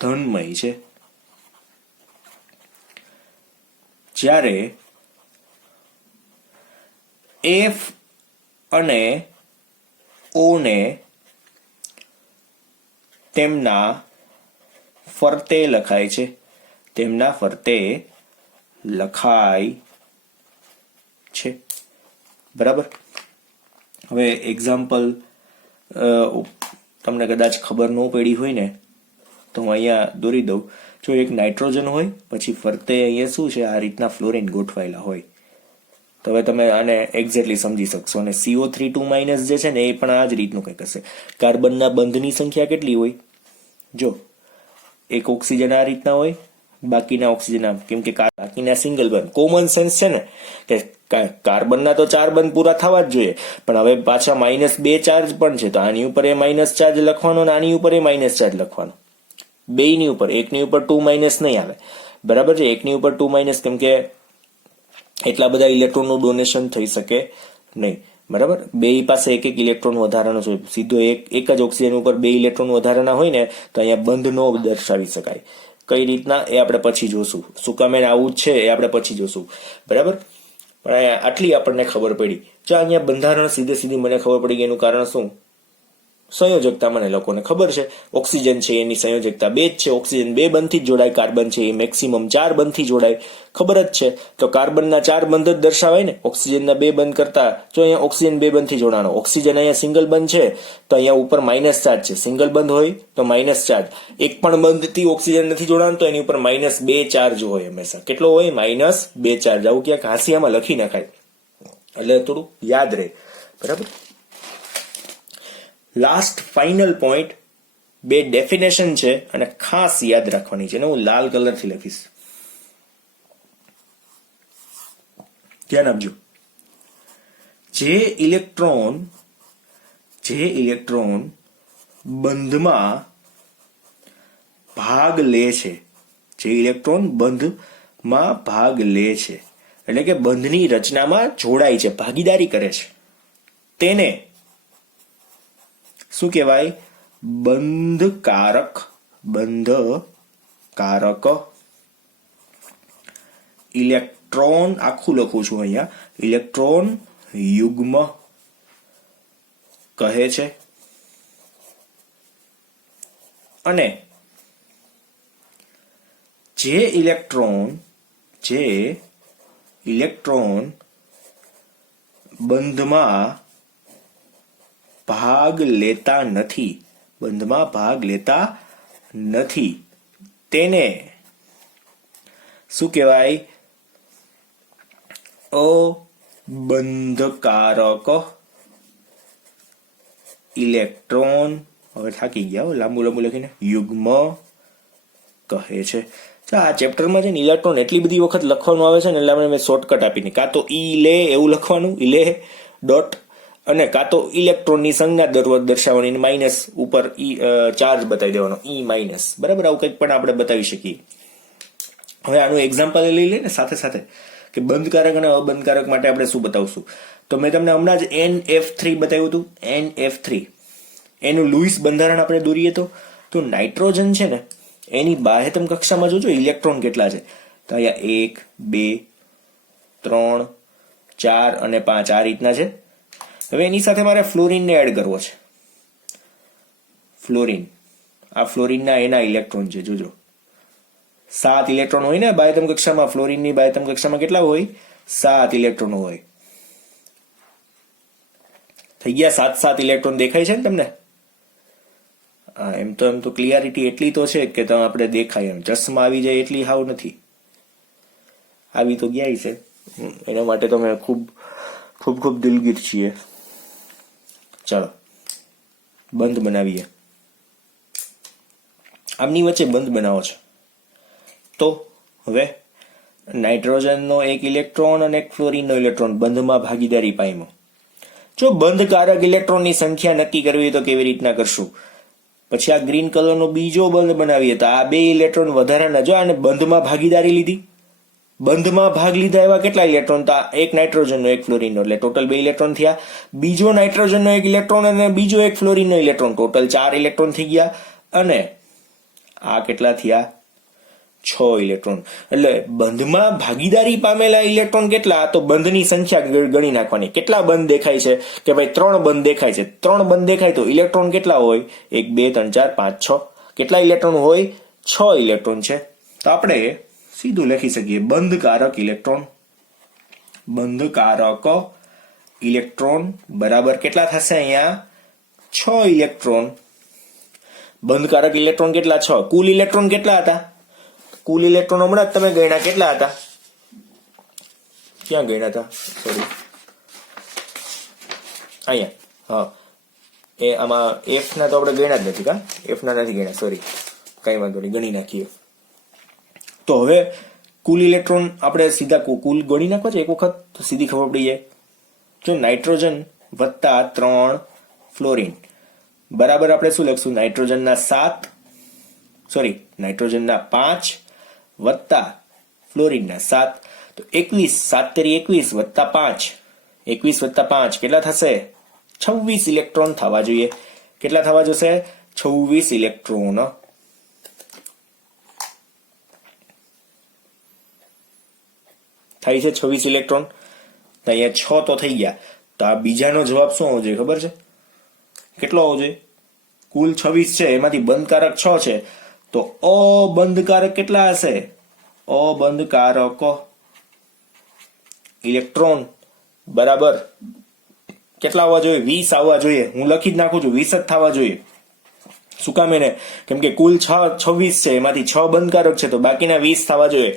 ધનમય છે. જ્યારે F અને O ને તેમના ફરતે લખાય છે. બરાબર. હવે એક્ઝામ્પલ તમને કદાચ ખબર ન પડી હોય ને તો હું અહીંયા દોરી દઉં. જો એક નાઇટ્રોજન હોય, પછી ફરતે અહીંયા શું છે? આ રીતના ફ્લોરિન ગોઠવાયેલા હોય. તો હવે તમે આને એક્ઝેક્ટલી સમજી શકશો. અને CO3 2- જે છે ને એ પણ આ જ રીતનું કંઈક હશે. કાર્બનના બંધની સંખ્યા કેટલી હોય? જો એક ઓક્સિજન આ રીતના હોય, બાકીના ઓક્સિજન આમ, કેમ કે બાકીના સિંગલ બંધ. કોમન સેન્સ છે ને કે કાર્બનના તો 4 બંધ પૂરા થવા જ જોઈએ, પણ હવે પાછા -2 ચાર્જ પણ છે, તો આની ઉપર એ માઇનસ ચાર્જ લખવાનો અને આની ઉપર એ માઇનસ ચાર્જ લખવાનો. બેયની ઉપર, એકની ઉપર 2- નહીં આવે, બરાબર છે. એકની ઉપર 2- કેમ કે એટલા બધા ઇલેક્ટ્રોનનું ડોનેશન થઈ શકે નહીં, બરાબર. બે પાસે એક ઇલેક્ટ્રોન વધારાનો છે. સીધો એક જ ઓક્સિજન ઉપર 2 ઇલેક્ટ્રોન વધારાના હોય ને તો અહીંયા બંધ નો દર્શાવી શકાય. કઈ રીતના એ આપણે પછી જોશું. શું કામ આવું છે એ આપણે પછી જોશું, બરાબર. પણ અહીંયા આટલી આપણને ખબર પડી. જો અહીંયા બંધારણ સીધી મને ખબર પડી ગઈ. એનું કારણ શું? સંયોજકતા મને લોકોને ખબર છે. ઓક્સિજન છે એની સંયોજકતા 2 જ છે. ઓક્સિજન 2 બંધથી જ જોડાય. કાર્બન છે એ મેક્સિમમ 4 બંધથી જોડાય, ખબર જ છે. તો કાર્બનના 4 બંધ જ દર્શાવાય ને, ઓક્સિજનના 2 બંધ કરતા. જો અહીંયા ઓક્સિજન 2 બંધથી જોડાનો, ઓક્સિજન અહીંયા સિંગલ બંધ છે તો અહીંયા ઉપર માઇનસ ચાર્જ છે. સિંગલ બંધ હોય તો માઇનસ ચાર્જ. એક પણ બંધથી ઓક્સિજન નથી જોડાનો તો એની ઉપર -2 ચાર્જ હોય હંમેશા. કેટલો હોય? -2 ચાર્જ. આવું ક્યાંક હાંસિયામાં લખી નખાય એટલે થોડું યાદ રહે, બરાબર. લાસ્ટ ફાઇનલ પોઈન્ટ, 2 ડેફિનેશન છે અને ખાસ યાદ રાખવાની છે. હું લાલ કલરથી લખીશ, ધ્યાન આપજો. જે ઇલેક્ટ્રોન બંધમાં ભાગ લે છે, એટલે કે બંધની રચનામાં જોડાય છે, ભાગીદારી કરે છે, તેને શું કહેવાય? બંધકારક. બંધકારક ઇલેક્ટ્રોન, આખું લખું છું અહીંયા, ઇલેક્ટ્રોન યુગ્મ કહે છે. અને જે ઇલેક્ટ્રોન બંધમાં ભાગ લેતા નથી, તેને શું કહેવાય? અબંધકારક ઇલેક્ટ્રોન. હવે થાકી ગયા લાંબુ લખીને. યુગ્મ કહે છે. આ ચેપ્ટરમાં છે ને ઇલેક્ટ્રોન એટલી બધી વખત લખવાનું આવે છે ને એટલે આપણે મેં શોર્ટકટ આપીને કાં તો ઈ લે એવું લખવાનું, ઇલે ડોટ, અને કાં તો ઇલેક્ટ્રોનની સંજ્ઞા દર્શાવવાની, માઇનસ ઉપર ચાર્જ બતાવી દેવાનો, ઈ માઇનસ. બરાબર, આવું કંઈક પણ આપણે બતાવી શકીએ. હવે આનું એક્ઝામ્પલ લઈ લઈએ ને સાથે સાથે કે બંધકારક અને અબંધકારક માટે આપણે શું બતાવશું. તો મેં તમને હમણાં જ NF3 બતાવ્યું હતું. NF3 એનું લુઈસ બંધારણ આપણે દોરીએ તો નાઇટ્રોજન છે ને એની બાહ્યતમ કક્ષામાં જોજો ઇલેક્ટ્રોન કેટલા છે. તો અહીંયા 1 2 3 4 અને 5 આ રીતના છે. હવે એની સાથે મારે ફ્લોરિનને એડ કરવો છે. ફ્લોરિન, આ ફ્લોરિનના એના ઇલેક્ટ્રોન છે. જોજો 7 ઇલેક્ટ્રોન હોય ને બાહ્યતમ કક્ષામાં. ફ્લોરિનની બાહ્યતમ કક્ષામાં કેટલા હોય? 7 ઇલેક્ટ્રોન હોય. થઈ ગયા 7 ઇલેક્ટ્રોન. દેખાય છે ને તમને? હા, એમ તો ક્લિયરિટી એટલી તો છે કે તમે આપણે દેખાય એમ ચશ્મા આવી જાય એટલી હાવ નથી. આવી તો ગયા છે. એના માટે તો અમે ખૂબ દિલગીર છીએ. ચાલો બંધ બનાવીએ. આમની વચ્ચે બંધ બનાવો છે. તો હવે નાઇટ્રોજનનો એક ઇલેક્ટ્રોન અને એક ફ્લોરિનનો ઇલેક્ટ્રોન બંધમાં ભાગીદારી પામ્યો. જો બંધકારક ઇલેક્ટ્રોનની સંખ્યા નક્કી કરવી તો કેવી રીતના કરશું? પછી આ ગ્રીન કલરનો બીજો બંધ બનાવીએ તો આ 2 ઇલેક્ટ્રોન વધારાના. જો આને બંધમાં ભાગીદારી લીધી, બંધમાં ભાગ લીધા એવા કેટલા ઇલેક્ટ્રોન? તો એક નાઇટ્રોજનનો એક ફ્લોરિનનો, એટલે ટોટલ 2 ઇલેક્ટ્રોન થયા. બીજો નાઇટ્રોજનનો એક ઇલેક્ટ્રોન અને બીજો એક ફ્લોરિનનો ઇલેક્ટ્રોન, ટોટલ 4 ઇલેક્ટ્રોન થઈ ગયા. અને આ કેટલા થયા? 6 ઇલેક્ટ્રોન. એટલે બંધમાં ભાગીદારી પામેલા ઇલેક્ટ્રોન કેટલા? તો બંધની સંખ્યા ગણી નાખવાની. કેટલા બંધ દેખાય છે? કે ભાઈ 3 બંધ દેખાય છે. 3 બંધ દેખાય તો ઇલેક્ટ્રોન કેટલા હોય? 1 2 3 4 5 6. કેટલા ઇલેક્ટ્રોન હોય? 6 ઇલેક્ટ્રોન છે. તો આપણે સીધું લખી શકીએ બંધકારક ઇલેક્ટ્રોન. બંધકારક ઇલેક્ટ્રોન બરાબર કેટલા થશે? અહીંયા 6 ઇલેક્ટ્રોન. બંધકારક ઇલેક્ટ્રોન કેટલા? 6. કુલ ઇલેક્ટ્રોન કેટલા હતા? કુલ ઇલેક્ટ્રોન હમણાં જ તમે ગણ્યા કેટલા હતા? ક્યાં ગણ્યા હતા? સોરી, અહીંયા. હા, એ આમાં F ના તો આપણે ગણ્યા જ નથી. કા F ના નથી ગણ્યા, સોરી, કઈ વાંધો નહીં, ગણી નાખીએ. તો હવે કુલ ઇલેક્ટ્રોન આપણે સીધા કુલ ગણી નાખવા છે એક વખત તો સીધી ખબર પડી જાય. જો નાઇટ્રોજન વત્તા 3 ફ્લોરિન બરાબર આપણે શું લખશું? નાઇટ્રોજનના 5 વત્તા ફ્લોરિનના 7, તો 21. 7 તેરી 21 વત્તા 5, 21 વત્તા 5 કેટલા થશે? 26 ઇલેક્ટ્રોન થવા જોઈએ. કેટલા થવા જશે? 26 ઇલેક્ટ્રોન. થાય છે 26 ઇલેક્ટ્રોન. તો અહીંયા 6 તો થઈ ગયા. તો આ બીજાનો જવાબ શું હોવો જોઈએ ખબર છે? કેટલો હોવો જોઈએ? કુલ 26 છે, એમાંથી બંધકારક 6 છે, તો અબંધકારક કેટલા હશે? અબંધકારક ઇલેક્ટ્રોન બરાબર કેટલા આવવા જોઈએ? 20 આવવા જોઈએ. હું લખી જ નાખું છું, 20 જ થવા જોઈએ. શું કામ એને? કેમ કે કુલ 26 છે, એમાંથી 6 બંધકારક છે, તો બાકીના 20 થવા જોઈએ.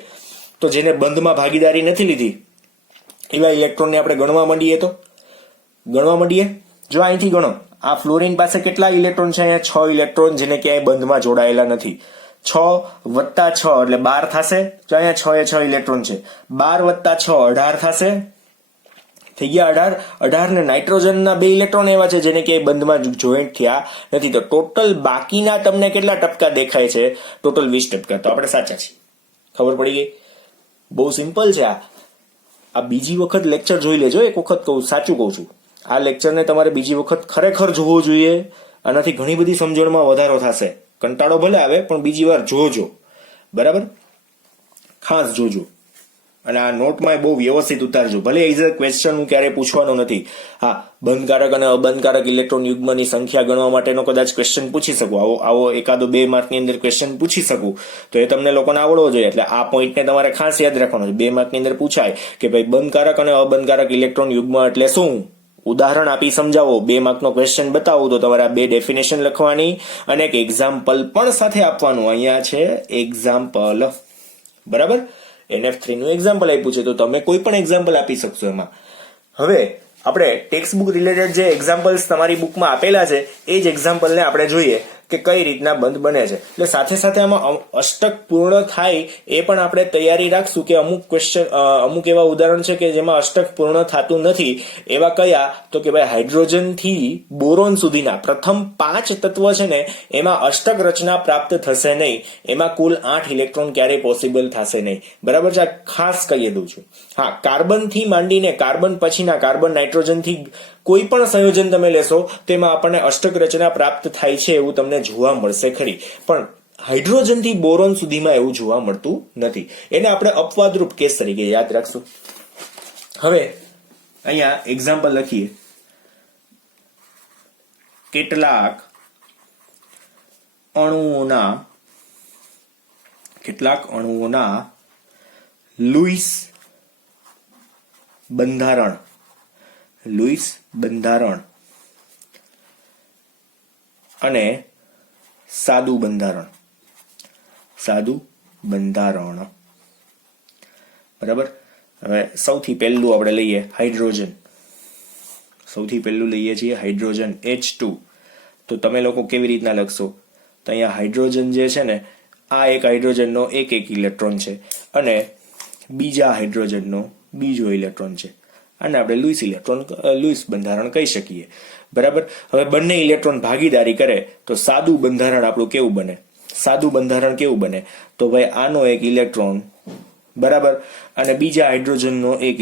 તો જેને બંધમાં ભાગીદારી નથી લીધી એવા ઇલેક્ટ્રોનને આપણે ગણવા માંડીએ. જો અહીંથી ગણો, આ ફ્લોરિન પાસે કેટલા ઇલેક્ટ્રોન છે? અહીંયા 6 ઇલેક્ટ્રોન જેને ક્યાંય બંધમાં જોડાયેલા નથી. 6 વત્તા 6 એટલે 12 થશે. જો અહીંયા 6 એ 6 ઇલેક્ટ્રોન છે, 12 વત્તા 6 18 થશે. થઈ ગયા 18 ને નાઇટ્રોજનના 2 ઇલેક્ટ્રોન એવા છે જેને ક્યાંય બંધમાં જોઈન્ટ થયા નથી. તો ટોટલ બાકીના તમને કેટલા ટપકા દેખાય છે? ટોટલ 20 ટપકા. તો આપણે સાચા છીએ. ખબર પડી ગઈ? બહુ સિમ્પલ છે. આ બીજી વખત લેક્ચર જોઈ લેજો. એક વખત સાચું કહું છું, આ લેક્ચરને તમારે બીજી વખત ખરેખર જોવો જોઈએ આનાથી ઘણી બધી સમજણમાં વધારો થશે. કંટાળો ભલે આવે પણ બીજી વાર જોજો, બરાબર, ખાસ જોજો. અને આ નોટમાં બહુ વ્યવસ્થિત ઉતારજો. ભલે એઝ અ ક્વેશ્ચન હું ક્યારેય પૂછવાનો નથી. હા, બંધકારક અને અબંધકારક ઇલેક્ટ્રોન યુગ્મની સંખ્યા ગણવા માટેનો કદાચ ક્વેશ્ચન પૂછી શકું, આવો એકાદો 2 માર્કની અંદર ક્વેશ્ચન પૂછી શકું, તો એ તમને લોકોને આવડવો જોઈએ. એટલે આ પોઈન્ટને તમારે ખાસ યાદ રાખવાનો છે. 2 માર્કની અંદર પૂછાય કે ભાઈ બંધકારક અને અબંધકારક ઇલેક્ટ્રોન યુગ્મ એટલે શું, ઉદાહરણ આપી સમજાવો. 2 માર્કનો ક્વેશ્ચન બતાવું તો તમારે આ 2 ડેફિનેશન લખવાની અને એક એક્ઝામ્પલ પણ સાથે આપવાનું. અહીંયા છે એક્ઝામ્પલ, બરાબર. NF3 નું એક્ઝામ્પલ આપ્યું છે તો તમે કોઈ પણ એક્ઝામ્પલ આપી શકશો એમાં. હવે આપણે ટેક્સ્ટ બુક રિલેટેડ જે એક્ઝામ્પલ્સ તમારી બુકમાં આપેલા છે એ જ એક્ઝામ્પલને આપણે જોઈએ કે કઈ રીતના બંધ બને છે. એટલે સાથે સાથે આમાં અષ્ટક પૂર્ણ થાય એ પણ આપણે તૈયારી રાખશું કે અમુક એવા ઉદાહરણ છે કે જેમાં અષ્ટક પૂર્ણ થતું નથી. એવા કયા? તો કે ભાઈ હાઇડ્રોજન થી બોરોન સુધીના પ્રથમ 5 તત્વ છે ને એમાં અષ્ટક રચના પ્રાપ્ત થશે નહીં. એમાં કુલ 8 ઇલેક્ટ્રોન ક્યારેય પોસિબલ થશે નહીં, બરાબર છે. ખાસ કહી દઉં છું. હા, કાર્બન થી માંડીને કાર્બન પછીના કાર્બન નાઇટ્રોજન થી કોઈ પણ સંયોજન તમે લેશો તેમાં આપણને અષ્ટક રચના પ્રાપ્ત થાય છે એવું તમને જોવા મળશે ખરી, પણ હાઇડ્રોજન થી બોરોન સુધીમાં એવું જોવા મળતું નથી. એને આપણે અપવાદરૂપ કેસ તરીકે યાદ રાખશું. હવે અહીંયા એક્ઝામ્પલ લખીએ. કેટલાક અણુઓના લુઈસ બંધારણ અને સાદું બંધારણ, બરાબર. હવે સૌથી પહેલું આપણે લઈએ હાઇડ્રોજન. સૌથી પહેલું લઈએ છીએ હાઇડ્રોજન H2. તો તમે લોકો કેવી રીતના લખશો? તો અહીંયા હાઇડ્રોજન જે છે ને, આ એક હાઇડ્રોજનનો એક ઇલેક્ટ્રોન છે અને બીજા હાઇડ્રોજનનો બીજો ઇલેક્ટ્રોન છે. આને આપણે લુઈસ બંધારણ કહી શકીએ, બરાબર. હવે બંને ઇલેક્ટ્રોન ભાગીદારી કરે તો સાદું બંધારણ આપણું કેવું બને? સાદું બંધારણ કેવું બને? તો ભાઈ આનો એક ઇલેક્ટ્રોન, બરાબર, અને બીજા હાઇડ્રોજનનો એક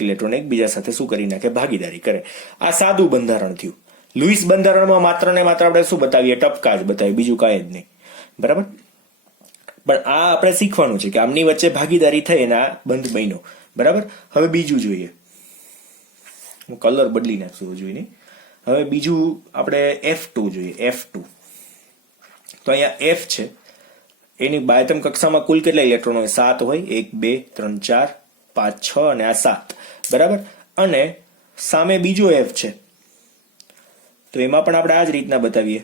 ઇલેક્ટ્રોન એકબીજા સાથે શું કરી નાખે? ભાગીદારી કરે. આ સાદું બંધારણ થયું. લુઈસ બંધારણમાં માત્ર ને માત્ર આપણે શું બતાવીએ? ટપકા જ બતાવીએ, બીજું કાંઈ જ નહીં, બરાબર. પણ આ આપણે શીખવાનું છે કે આમની વચ્ચે ભાગીદારી થઈ અને આ બંધ બન્યો, બરાબર. હવે બીજું જોઈએ. હું કલર બદલી નાખશું જોઈને. હવે બીજું આપણે F2 જોઈએ. F2 તો અહીંયા F છે, એની બાયતમ કક્ષામાં કુલ કેટલા ઇલેક્ટ્રોન હોય? 7 હોય. 1 2 3 4 5 6 અને આ 7, બરાબર. અને સામે બીજો F છે તો એમાં પણ આપણે આ જ રીતના બતાવીએ.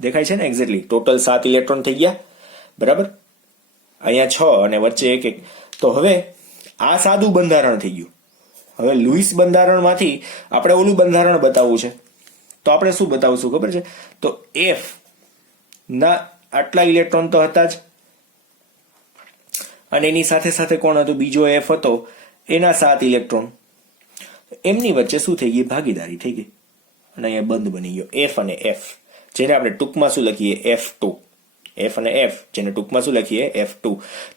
દેખાય છે ને એક્ઝેક્ટલી? ટોટલ 7 ઇલેક્ટ્રોન થઈ ગયા, બરાબર. અહીંયા 6 અને વચ્ચે 1 1. તો હવે આ સાદું બંધારણ થઈ ગયું. હવે લુઈસ બંધારણમાંથી આપણે ઓલું બંધારણ બતાવવું છે તો આપણે શું બતાવશું ખબર છે? તો F ના આટલા ઇલેક્ટ્રોન તો હતા જ, અને એની સાથે સાથે કોણ હતું? બીજો F હતો, એના 7 ઇલેક્ટ્રોન. એમની વચ્ચે શું થઈ ગઈ? ભાગીદારી થઈ ગઈ અને અહીંયા બંધ બની ગયો. F અને F, જેને આપણે ટૂંકમાં શું લખીએ? F2. F અને F, જેને ટૂંકમાં શું લખીએ? F2.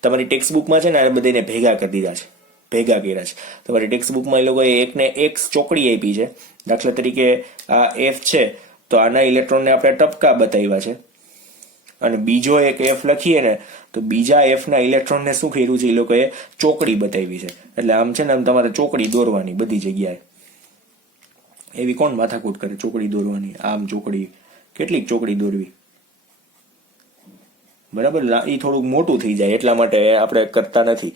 તમારી ટેક્સ્ટ બુકમાં છે ને આ બધાને ભેગા કરી દીધા છે, ભેગા કર્યા છે. તમારી ટેક્સ્ટ બુકમાં એ લોકોએ એકને એક ચોકડી આપી છે. દાખલા તરીકે આ F છે તો આના ઇલેક્ટ્રોનને આપણે ટપકા બતાવ્યા છે, અને બીજો એક F લખીએ ને તો બીજા F ના ઇલેક્ટ્રોનને શું કર્યું છે? એ લોકોએ ચોકડી બતાવી છે. એટલે આમ છે ને આમ તમારે ચોકડી દોરવાની બધી જગ્યાએ. એવી કોણ માથાકૂટ કરે ચોકડી દોરવાની? આમ ચોકડી, કેટલીક ચોકડી દોરવી, બરાબર. એ થોડુંક મોટું થઈ જાય એટલા માટે આપણે કરતા નથી.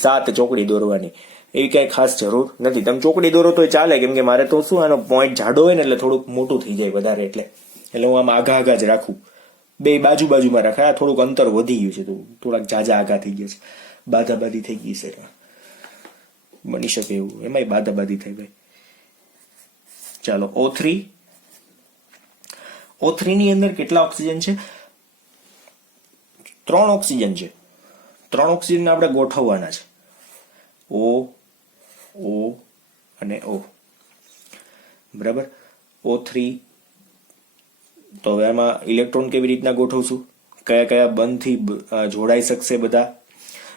7 ચોકડી દોરવાની એવી કઈ ખાસ જરૂર નથી. તમે ચોકડી દોરો તો ચાલે, કેમ કે મારે તો શું આનો પોઈન્ટ જાડો હોય ને એટલે થોડુંક મોટું થઈ જાય વધારે, એટલે હું આમ આઘા જ રાખું. બે બાજુમાં રાખાય. થોડુંક અંતર વધી ગયું છે તો થોડાક જાજા આઘા થઈ ગયા છે, બાધાબાધી થઈ ગઈ છે. બની શકે એવું, એમાંય બાધાબાધી થઈ ભાઈ. ચાલો O3 ની અંદર કેટલા ઓક્સિજન છે? 3 ઓક્સિજન છે. 3 ઓક્સિજન આપણે ગોઠવવાના છે. O અને O, બરાબર. O3. તો હવે આમાં ઇલેક્ટ્રોન કેવી રીતના ગોઠવશું? કયા બંધથી જોડાઈ શકશે બધા,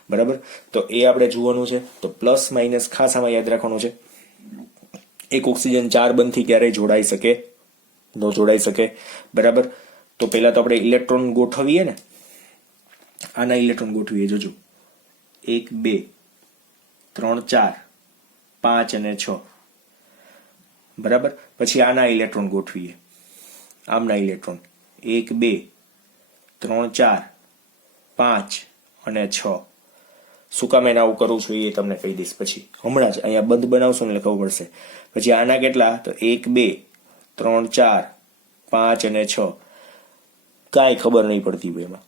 બરાબર. તો એ આપણે જોવાનું છે. તો પ્લસ માઇનસ ખાસ આમાં યાદ રાખવાનું છે. એક ઓક્સિજન 4 બંધથી ક્યારેય જોડાઈ શકે ન જોડાઈ શકે, બરાબર. તો પહેલા તો આપણે ઇલેક્ટ્રોન ગોઠવીએ ને, આના ઇલેક્ટ્રોન ગોઠવીએ, જોજો 1 2 3 4 5 અને 6, બરાબર. પછી આના ઇલેક્ટ્રોન ગોઠવીએ, આમના ઇલેક્ટ્રોન 1 2 3 4 5 અને 6. શું કામ એને આવું કરું છું એ તમને કહી દઈશ પછી, હમણાં જ અહીંયા બંધ બનાવશો ને એટલે ખબર પડશે. પછી આના કેટલા, તો 1 2 3 4 5 અને 6, કાંઈ ખબર નહીં પડતી હોય એમાં.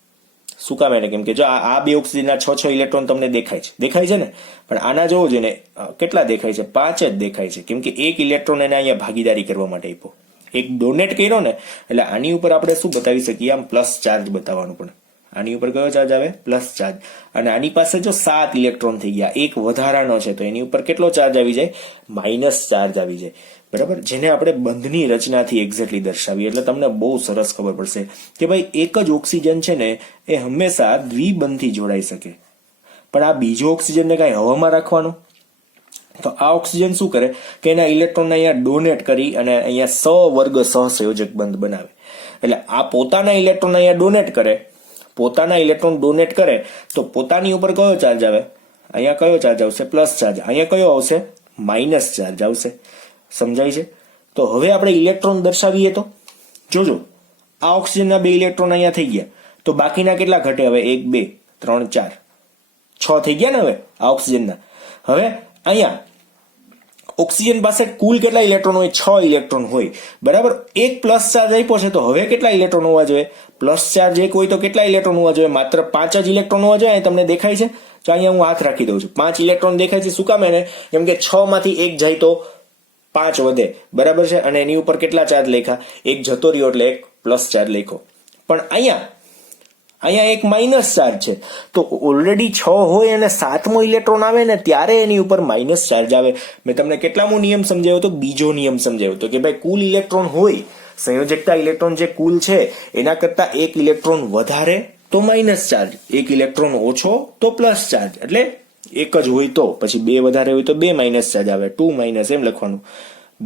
શું કામ એને, કેમ કે જો આ બે ઓક્સિજનના 6 ઇલેક્ટ્રોન તમને દેખાય છે ને, પણ આના જોવો જોઈએ ને કેટલા દેખાય છે, 5 જ દેખાય છે, કેમ કે એક ઇલેક્ટ્રોન એને અહીંયા ભાગીદારી કરવા માટે આપ્યો, એક ડોનેટ કર્યો ને, એટલે આની ઉપર આપણે શું બતાવી શકીએ, આમ પ્લસ ચાર્જ બતાવવાનું. પણ આની ઉપર કયો ચાર્જ આવે, પ્લસ ચાર્જ. અને આની પાસે જો 7 ઇલેક્ટ્રોન થઈ ગયા, એક વધારાનો છે, તો એની ઉપર કેટલો ચાર્જ આવી જાય, માઇનસ ચાર્જ આવી જાય, બરાબર. જેને આપણે બંધની રચનાથી એક્ઝેક્ટલી દર્શાવીએ એટલે તમને બહુ સરસ ખબર પડશે કે ભાઈ એક જ ઓક્સિજન છે ને એ હંમેશા દ્વિબંધથી જોડાઈ શકે. પણ આ બીજો ઓક્સિજનને કાંઈ હવામાં રાખવાનો, તો આ ઓક્સિજન શું કરે કે એના ઇલેક્ટ્રોનને અહીંયા ડોનેટ કરી અને અહીંયા સહવર્ગ સહસંયોજક બંધ બનાવે. એટલે આ પોતાના ઇલેક્ટ્રોન અહીંયા ડોનેટ કરે, પોતાના ઇલેક્ટ્રોન ડોનેટ કરે તો પોતાની ઉપર કયો ચાર્જ આવે, અહીંયા કયો ચાર્જ આવશે, પ્લસ ચાર્જ. અહીંયા કયો આવશે, માઇનસ ચાર્જ આવશે. સમજાય છે? તો હવે આપણે ઇલેક્ટ્રોન દર્શાવીએ તો જોજો, આ ઓક્સિજનના 2 ઇલેક્ટ્રોન અહીંયા થઈ ગયા, તો બાકીના કેટલા ઘટે હવે, 1 2 3 4 6 થઈ ગયા ને હવે આ ઓક્સિજનના. હવે અહીંયા ઓક્સિજન પાસે કુલ કેટલા ઇલેક્ટ્રોન હોય, 6 ઇલેક્ટ્રોન હોય, બરાબર. એક પ્લસ ચાર્જ આપ્યો છે, તો હવે કેટલા ઇલેક્ટ્રોન હોવા જોઈએ, પ્લસ ચાર્જ એક હોય તો કેટલા ઇલેક્ટ્રોન હોવા જોઈએ, માત્ર 5 જ ઇલેક્ટ્રોન હોવા જોઈએ. તમને દેખાય છે, તો અહીંયા હું હાથ રાખી દઉં છું, 5 ઇલેક્ટ્રોન દેખાય છે. શું કામ એને, કેમ કે 6 માંથી એક જાય તો 5 વધે, બરાબર છે. અને એની ઉપર કેટલા ચાર્જ લખ્યા, એક જતો રહ્યો એટલે એક પ્લસ ચાર્જ લખ્યો. પણ અહીંયા એક માઇનસ ચાર્જ છે, તો ઓલરેડી 6 હોય અને 7મો ઇલેક્ટ્રોન આવે ને ત્યારે એની ઉપર માઇનસ ચાર્જ આવે. મેં તમને કેટલામો નિયમ સમજાવ્યો હતો, બીજો નિયમ સમજાવ્યો હતો કે ભાઈ કુલ ઇલેક્ટ્રોન હોય, સંયોજકતા ઇલેક્ટ્રોન જે કુલ છે એના કરતા એક ઇલેક્ટ્રોન વધારે તો માઇનસ ચાર્જ, એક ઇલેક્ટ્રોન ઓછો તો પ્લસ ચાર્જ. એટલે એક જ હોય તો પછી 2 વધારે હોય તો 2 માઇનસ ચાર્જ આવે, 2 માઇનસ એમ લખવાનું,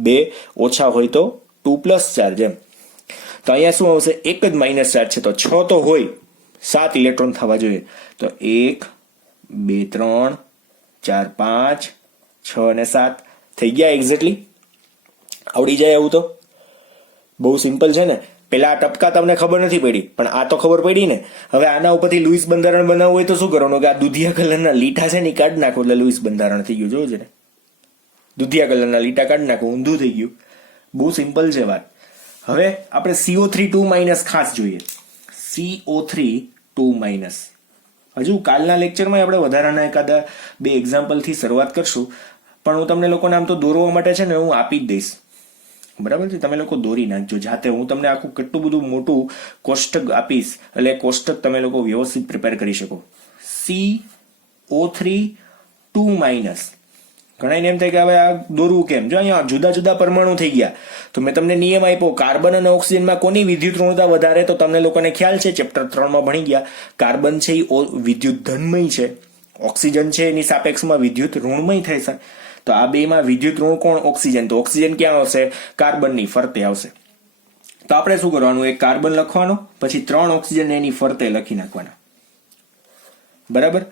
2 ઓછા હોય તો 2 પ્લસ ચાર્જ એમ. તો અહીંયા શું આવશે, એક જ માઇનસ ચાર્જ છે, તો 6 તો હોય, 7 ઇલેક્ટ્રોન થવા જોઈએ, તો 1 2 3 4 5 6 અને 7 થઈ ગયા એક્ઝેક્ટલી. આવડી જાય એવું તો બહુ સિમ્પલ છે ને. પેલા આ ટપકા તમને ખબર નથી પડી, પણ આ તો ખબર પડી ને. હવે આના ઉપરથી લુઈસ બંધારણ બનાવવું હોય તો શું કરવાનું, કે આ દુધિયા કલરના લીટા છે ને એ કાઢી નાખો, એટલે લુઈસ બંધારણ થઈ ગયું. જોજો ને, દુધિયા કલરના લીટા કાઢી નાખો, ઊંધું થઈ ગયું. બહુ સિમ્પલ છે વાત. હવે આપણે CO3 2- ખાસ જોઈએ, CO3 2-. હજુ કાલના લેક્ચરમાં આપણે વધારાના એકાદા 2 એક્ઝામ્પલથી શરૂઆત કરશું, પણ હું તમને લોકોને આમ તો દોરવા માટે છે ને હું આપી જ દઈશ, બરાબર છે. તમે લોકો દોરી નાખજો જાતે. હું તમને આખું કેટલું બધું મોટું કોષ્ટક આપીશ, એટલે કોષ્ટક તમે લોકો વ્યવસ્થિત પ્રિપેર કરી શકો. CO3 2-. ઘણા એમ થાય કે હવે આ દોરવું કેમ, જો અહીંયા જુદા જુદા પરમાણુ થઈ ગયા, તો મેં તમને નિયમ આપ્યો, કાર્બન અને ઓક્સિજનમાં કોની વિદ્યુત ઋણતા વધારે, તો તમને લોકોને ખ્યાલ છે, ચેપ્ટર 3માં ભણી ગયા. કાર્બન છે એ વિદ્યુત ધનમય છે, ઓક્સિજન છે એની સાપેક્ષમાં વિદ્યુત ઋણમય થશે. તો આ બેમાં વિદ્યુત ઋણ કોણ, ઓક્સિજન. તો ઓક્સિજન ક્યાં આવશે, કાર્બનની ફરતે આવશે. તો આપણે શું કરવાનું, એક કાર્બન લખવાનો, પછી 3 ઓક્સિજન એની ફરતે લખી નાખવાના, બરાબર.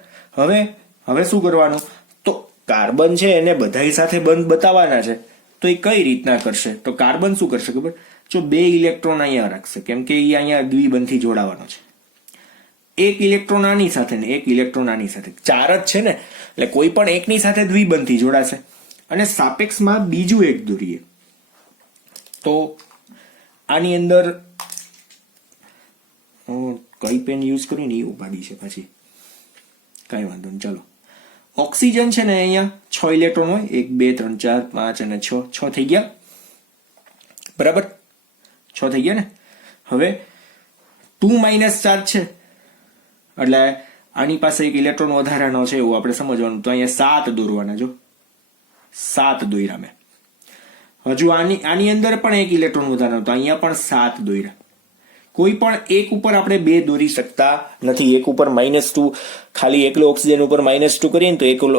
હવે શું કરવાનું, તો કાર્બન છે એને બધાઈ સાથે બંધ બતાવવાના છે, તો એ કઈ રીતના કરશે, તો કાર્બન શું કરશે ખબર, જો 2 ઇલેક્ટ્રોન અહીંયા રાખશે, કેમ કે એ અહીંયા દ્વિબંધથી જોડાવાનો છે. એક ઇલેક્ટ્રોન આની સાથે ને એક ઇલેક્ટ્રોન આની સાથે, 4 જ છે ને, એટલે કોઈ પણ એકની સાથે દ્વિબંધથી જોડાશે. અને સાપેક્ષમાં બીજું એક દોરીએ, તો આની અંદર કઈ પેન યુઝ કરીને એ ઉપાડી છે પાછી, કઈ વાંધો નહીં. ચલો, ઓક્સિજન છે ને અહીંયા 6 ઇલેક્ટ્રોન હોય, 1 2 3 4 5 અને 6 થઈ ગયા, બરાબર. 6 થઈ ગયા ને. હવે 2- ચાર્જ છે, એટલે આની પાસે એક ઇલેક્ટ્રોન વધારાનો છે એવું આપણે સમજવાનું. તો અહીંયા 7 દોરવાના, જો 7 દોર્યા મેં. હજુ આની અંદર પણ એક ઇલેક્ટ્રોન વધારાનો, તો અહીંયા પણ 7 દોર્યા. કોઈ પણ એક ઉપર આપણે બે દોરી શકતા નથી. એક ઉપર -2 ખાલી એકલો ઓક્સિજન ઉપર -2 કરીએ ને તો એકલો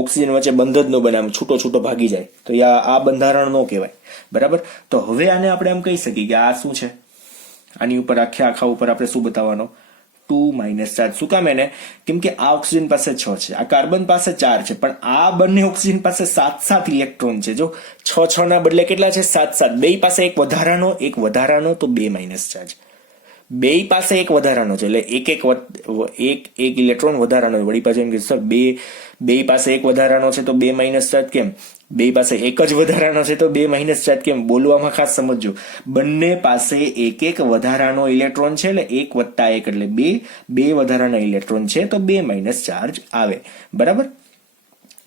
ઓક્સિજન વચ્ચે બંધ જ ન બને, આમ છૂટો છૂટો ભાગી જાય, તો આ બંધારણ ન કહેવાય. બરાબર. તો હવે આને આપણે એમ કહી શકીએ કે આ શું છે, આની ઉપર આખા ઉપર આપણે શું બતાવવાનો, 2 - ચાર્જ. શું કામ એને? કેમ કે આ ઓક્સિજન પાસે 6 છે, આ કાર્બન પાસે 4 છે, પણ આ બંને ઓક્સિજન પાસે 7 ઇલેક્ટ્રોન છે. જો 6 ના બદલે કેટલા છે? 7. બે પાસે એક વધારાનો તો 2 ચાર્જ. બે પાસે એક વધારાનો છે, એટલે એક ઇલેક્ટ્રોન વધારાનો. વળી પાછું એમ કે સર બે પાસે એક વધારાનો છે તો 2 ચાર્જ કેમ? બે પાસે એક જ વધારાનો છે તો 2 ચાર્જ કેમ? બોલવામાં ખાસ સમજજો. બંને પાસે એક વધારાનો ઇલેક્ટ્રોન છે, એટલે 1 + 1 એટલે 2. બે વધારાના ઇલેક્ટ્રોન છે તો 2 ચાર્જ આવે. બરાબર.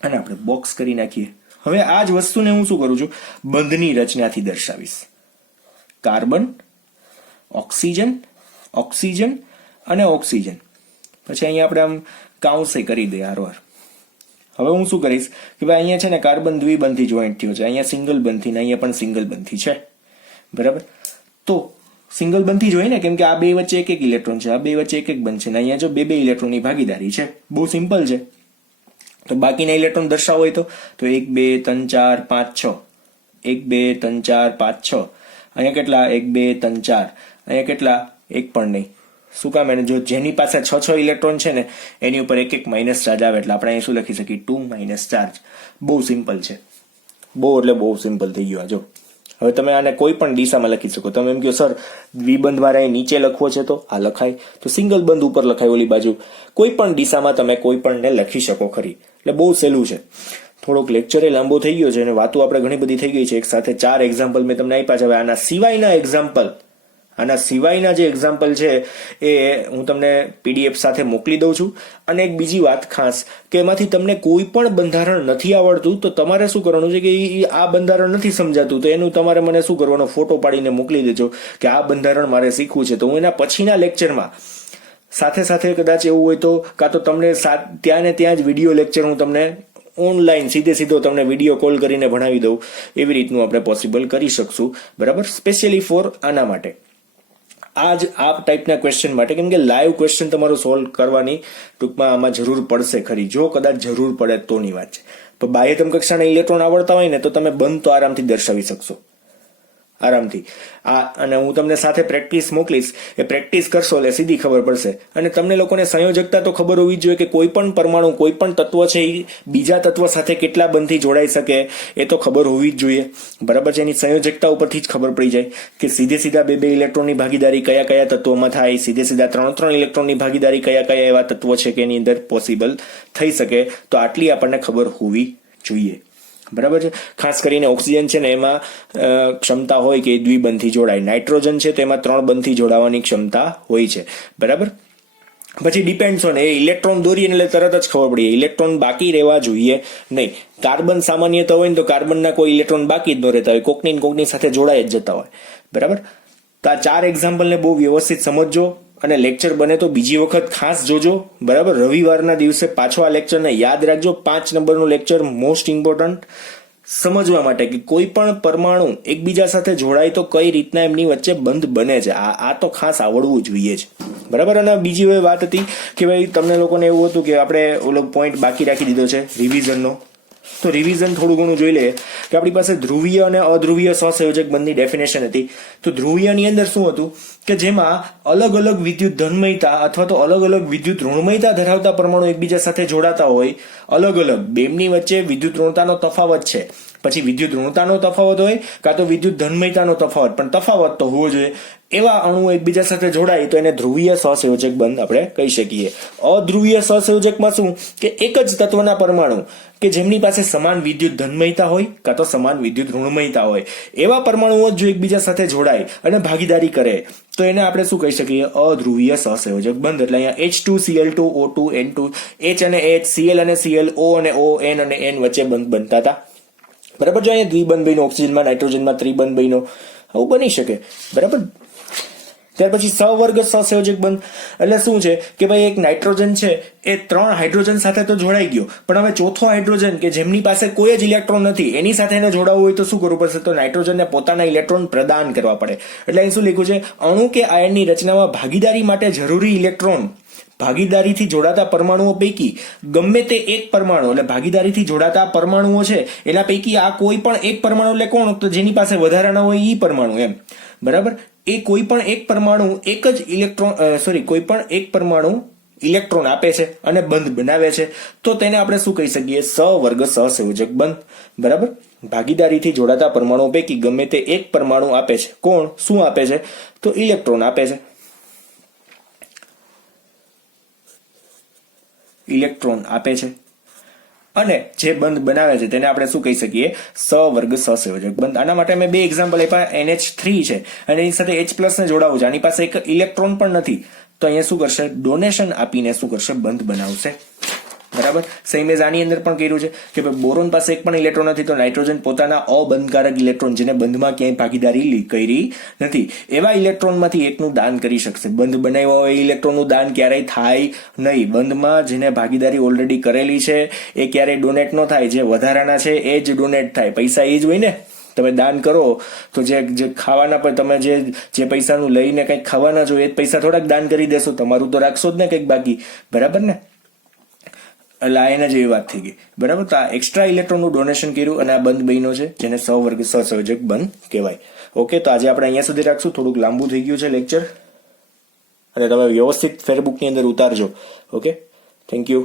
અને આપણે બોક્સ કરી નાખીએ. હવે આ જ વસ્તુને હું શું કરું છું, બંધની રચનાથી દર્શાવીશ. કાર્બન, ઓક્સિજન અને ઓક્સિજન. પછી અહીંયા આપણે આમ કાઉન્સે કરી દઈએ હારવાર. હવે હું શું કરીશ કે ભાઈ અહીંયા છે ને કાર્બન દ્વિબંધી જોઈન્ટ થયો છે, અહીંયા સિંગલ બંધી ને અહીંયા પણ સિંગલ બંધી છે. બરાબર. તો સિંગલ બંધી જોઈએ ને, કેમ કે આ બે વચ્ચે એક ઇલેક્ટ્રોન છે, આ બે વચ્ચે એક બંધ છે, ને અહીંયા જો બે ઇલેક્ટ્રોનની ભાગીદારી છે. બહુ સિમ્પલ છે. તો બાકીના ઇલેક્ટ્રોન દર્શાવો હોય તો 1 2 3 4 5 6, 1 2 3 4 5 6. અહીંયા કેટલા? 1 2 3 4. અહીંયા કેટલા? એક પણ નહીં. શું કામ? એને જો જેની પાસે 6 ઇલેક્ટ્રોન છે ને એની ઉપર એક માઇનસ ચાર્જ આવે, એટલે આપણે અહીં શું લખી શકીએ? 2 ચાર્જ. બહુ સિમ્પલ છે. બહુ સિમ્પલ થઈ ગયું. જો હવે તમે આને કોઈ પણ દિશામાં લખી શકો. તમે એમ કહો સર દ્વિબંધ વાળા નીચે લખવો છે તો આ લખાય, તો સિંગલ બંધ ઉપર લખાય ઓલી બાજુ. કોઈ પણ દિશામાં તમે કોઈ પણ ને લખી શકો ખરી. એટલે બહુ સહેલું છે. થોડોક લેક્ચર એ લાંબો થઈ ગયો છે અને વાતો આપણે ઘણી બધી થઈ ગઈ છે. એક સાથે 4 એક્ઝામ્પલ મેં તમને આપ્યા છે. હવે આના સિવાયના જે એક્ઝામ્પલ છે એ હું તમને PDF સાથે મોકલી દઉં છું. અને એક બીજી વાત ખાસ કે એમાંથી તમને કોઈ પણ બંધારણ નથી આવડતું તો તમારે શું કરવાનું છે કે આ બંધારણ નથી સમજાતું તો એનું તમારે મને શું કરવાનો, ફોટો પાડીને મોકલી દેજો કે આ બંધારણ મારે શીખવું છે. તો હું એના પછીના લેક્ચરમાં સાથે કદાચ એવું હોય તો કાં તો તમને ત્યાં ને ત્યાં જ વિડીયો લેક્ચર હું તમને ઓનલાઈન સીધો તમને વિડીયો કોલ કરીને ભણાવી દઉં. એવી રીતનું આપણે પોસિબલ કરી શકશું. બરાબર. સ્પેશિયલી ફોર આના માટે, આ ટાઈપના ક્વેશ્ચન માટે, કેમ કે લાઈવ ક્વેશ્ચન તમારું સોલ્વ કરવાની ટૂંકમાં આમાં જરૂર પડશે ખરી. જો કદાચ જરૂર પડે તોની વાત છે. તો બાહ્યતમ કક્ષાના ઇલેક્ટ્રોન આવડતા હોય ને તો તમે બંધ તો આરામથી દર્શાવી શકશો. આરામથી. અને હું તમને સાથે પ્રેક્ટિસ મોકલીશ. એ પ્રેક્ટિસ કરશો એટલે સીધી ખબર પડશે. અને તમને લોકોને સંયોજકતા તો ખબર હોવી જ જોઈએ કે કોઈ પણ પરમાણુ, કોઈ પણ તત્વ છે એ બીજા તત્વ સાથે કેટલા બંધથી જોડાઈ શકે એ તો ખબર હોવી જ જોઈએ. બરાબર છે. એની સંયોજકતા ઉપરથી જ ખબર પડી જાય કે સીધા બે ઇલેક્ટ્રોનની ભાગીદારી કયા તત્વોમાં થાય, સીધા 3 ઇલેક્ટ્રોનની ભાગીદારી કયા એવા તત્વો છે કે એની અંદર પોસિબલ થઈ શકે. તો આટલી આપણને ખબર હોવી જોઈએ. બરાબર છે. ખાસ કરીને ઓક્સિજન છે ને એમાં ક્ષમતા હોય કે દ્વિબંધી જોડાય. નાઇટ્રોજન છે તેમાં 3 બંધથી જોડાવાની ક્ષમતા હોય છે. બરાબર. પછી ડિપેન્ડ્સ ઓન, એ ઇલેક્ટ્રોન દોરીએ એટલે તરત જ ખબર પડી ઇલેક્ટ્રોન બાકી રહેવા જોઈએ નહીં. કાર્બન સામાન્યતા હોય ને તો કાર્બનના કોઈ ઇલેક્ટ્રોન બાકી જ ન રહેતા હોય, કોકની સાથે જોડાઈ જ જતા હોય. બરાબર. તો આ 4 એક્ઝામ્પલને બહુ વ્યવસ્થિત સમજજો અને લેક્ચર બને તો બીજી વખત ખાસ જોજો. બરાબર. રવિવારના દિવસે પાછો આ લેક્ચરને યાદ રાખજો. 5 નંબરનું લેક્ચર મોસ્ટ ઇમ્પોર્ટન્ટ સમજવા માટે કે કોઈ પણ પરમાણુ એકબીજા સાથે જોડાય તો કઈ રીતના એમની વચ્ચે બંધ બને છે. આ તો ખાસ આવડવું જોઈએ જ. બરાબર. અને બીજી વાત હતી કે ભાઈ તમને લોકોને એવું હતું કે આપણે ઓલો પોઈન્ટ બાકી રાખી દીધો છે રિવિઝનનો. તો રિવિઝન થોડું ઘણું જોઈ લઈએ કે આપણી પાસે ધ્રુવીય અને અધ્રુવીય સહસંયોજક બંધની ડેફિનેશન હતી. તો ધ્રુવીયની અંદર શું હતું કે જેમાં અલગ વિદ્યુત ધનમયતા અથવા તો અલગ વિદ્યુત ઋણમયતા ધરાવતા પરમાણુ એકબીજા સાથે જોડાતા હોય. અલગ બેમની વચ્ચે વિદ્યુત ઋણતાનો તફાવત છે. પછી વિદ્યુત ઋણતાનો તફાવત હોય કાં તો વિદ્યુત ધનમયતાનો તફાવત, પણ તફાવત તો હોવો જોઈએ. એવા અણુઓ એકબીજા સાથે જોડાય તો એને ધ્રુવીય સહસંયોજક બંધ આપણે કહી શકીએ. અધ્રુવીય સહસંયોજકમાં શું કે એક જ તત્વના પરમાણુ કે જેમની પાસે સમાન વિદ્યુત ધનમયતા હોય કાં તો સમાન વિદ્યુત ઋણમયતા હોય એવા પરમાણુઓ જો એકબીજા સાથે જોડાય અને ભાગીદારી કરે તો એને આપણે શું કહી શકીએ? અધ્રુવીય સહસંયોજક બંધ. એટલે અહીંયા H2Cl2 O2 N2 H અને H, Cl અને Cl, O અને O, N અને N વચ્ચે બંધ બનતા હતા. બરાબર. જો અહીંયા દ્વિબંધ બન્યો, ઓક્સિજનમાં નાઇટ્રોજનમાં ત્રિબંધ બન્યો, આવું બની શકે. બરાબર. ત્યાર પછી સવર્ગ સહસંયોજક બંધ એટલે શું છે કે ભાઈ એક નાઇટ્રોજન છે એ 3 હાઇડ્રોજન સાથે તો જોડાઈ ગયો, પણ હવે ચોથો હાઇડ્રોજન કે જેમની પાસે કોઈ જ ઇલેક્ટ્રોન નથી એની સાથે એને જોડાવવું હોય તો શું કરવું પડશે? તો નાઇટ્રોજનને પોતાના ઇલેક્ટ્રોન પ્રદાન કરવા પડે. એટલે અહીં શું લખ્યું છે? અણુ કે આયનની રચનામાં ભાગીદારી માટે જરૂરી ઇલેક્ટ્રોન ભાગીદારીથી જોડાતા પરમાણુઓ પૈકી ગમે તે એક પરમાણુ, એટલે ભાગીદારીથી જોડાતા પરમાણુઓ છે એના પૈકી આ કોઈ પણ એક પરમાણુ એટલે કોણ? તો જેની પાસે વધારાના હોય ઈ પરમાણુ, એમ બરાબર. એ કોઈ પણ એક પરમાણુ એક જ ઇલેક્ટ્રોન કોઈ પણ એક પરમાણુ ઇલેક્ટ્રોન આપે છે અને બંધ બનાવે છે, તો તેને આપણે શું કહી શકીએ? સવર્ગ સહસંયોજક બંધ, બરાબર. ભાગીદારીથી જોડાતા પરમાણુઓ પૈકી ગમે તે એક પરમાણુ આપે છે. કોણ? શું આપે છે? તો ઇલેક્ટ્રોન આપે છે. ઇલેક્ટ્રોન આપે છે અને જે બંધ બનાવે છે તેને આપણે શું કહી શકીએ? સવર્ગ સહસંયોજક બંધ. આના માટે મેં 2 એક્ઝામ્પલ આપ્યા. NH3 છે અને એની સાથે H+ ને જોડાવું છે, આની પાસે એક ઇલેક્ટ્રોન પણ નથી, તો અહીંયા શું કરશે? ડોનેશન આપીને શું કરશે? બંધ બનાવશે, બરાબર. સેમ એઝ આની અંદર પણ કર્યું છે કે બોરોન પાસે એક પણ ઇલેક્ટ્રોન નથી, તો નાઇટ્રોજન પોતાના અબંધકારક ઇલેક્ટ્રોન, જેને બંધમાં ક્યાંય ભાગીદારી કરી નથી, એવા ઇલેક્ટ્રોનમાંથી એકનું દાન કરી શકશે. બંધ બનાવ્યા હોય ઇલેક્ટ્રોનનું દાન ક્યારેય થાય નહીં. બંધમાં જેને ભાગીદારી ઓલરેડી કરેલી છે એ ક્યારેય ડોનેટ ન થાય, જે વધારાના છે એ જ ડોનેટ થાય. પૈસા એ જ હોય ને, તમે દાન કરો તો જે ખાવાના પર તમે જે પૈસાનું લઈને કંઈક ખાવાના છો એ જ પૈસા થોડાક દાન કરી દેશો, તમારું તો રાખશો જ ને કંઈક બાકી, બરાબર ને. એટલે આ એના જેવી વાત થઈ ગઈ, બરાબર. તો આ એક્સ્ટ્રા ઇલેક્ટ્રોનનું ડોનેશન કર્યું અને આ બંધ બન્યો છે, જેને સવર્ગ સહસંયોજક બંધ કહેવાય. ઓકે, તો આજે આપણે અહીંયા સુધી રાખશું. થોડુંક લાંબુ થઈ ગયું છે લેક્ચર, અને તમે વ્યવસ્થિત ફેરબુકની અંદર ઉતારજો. Okay, thank you.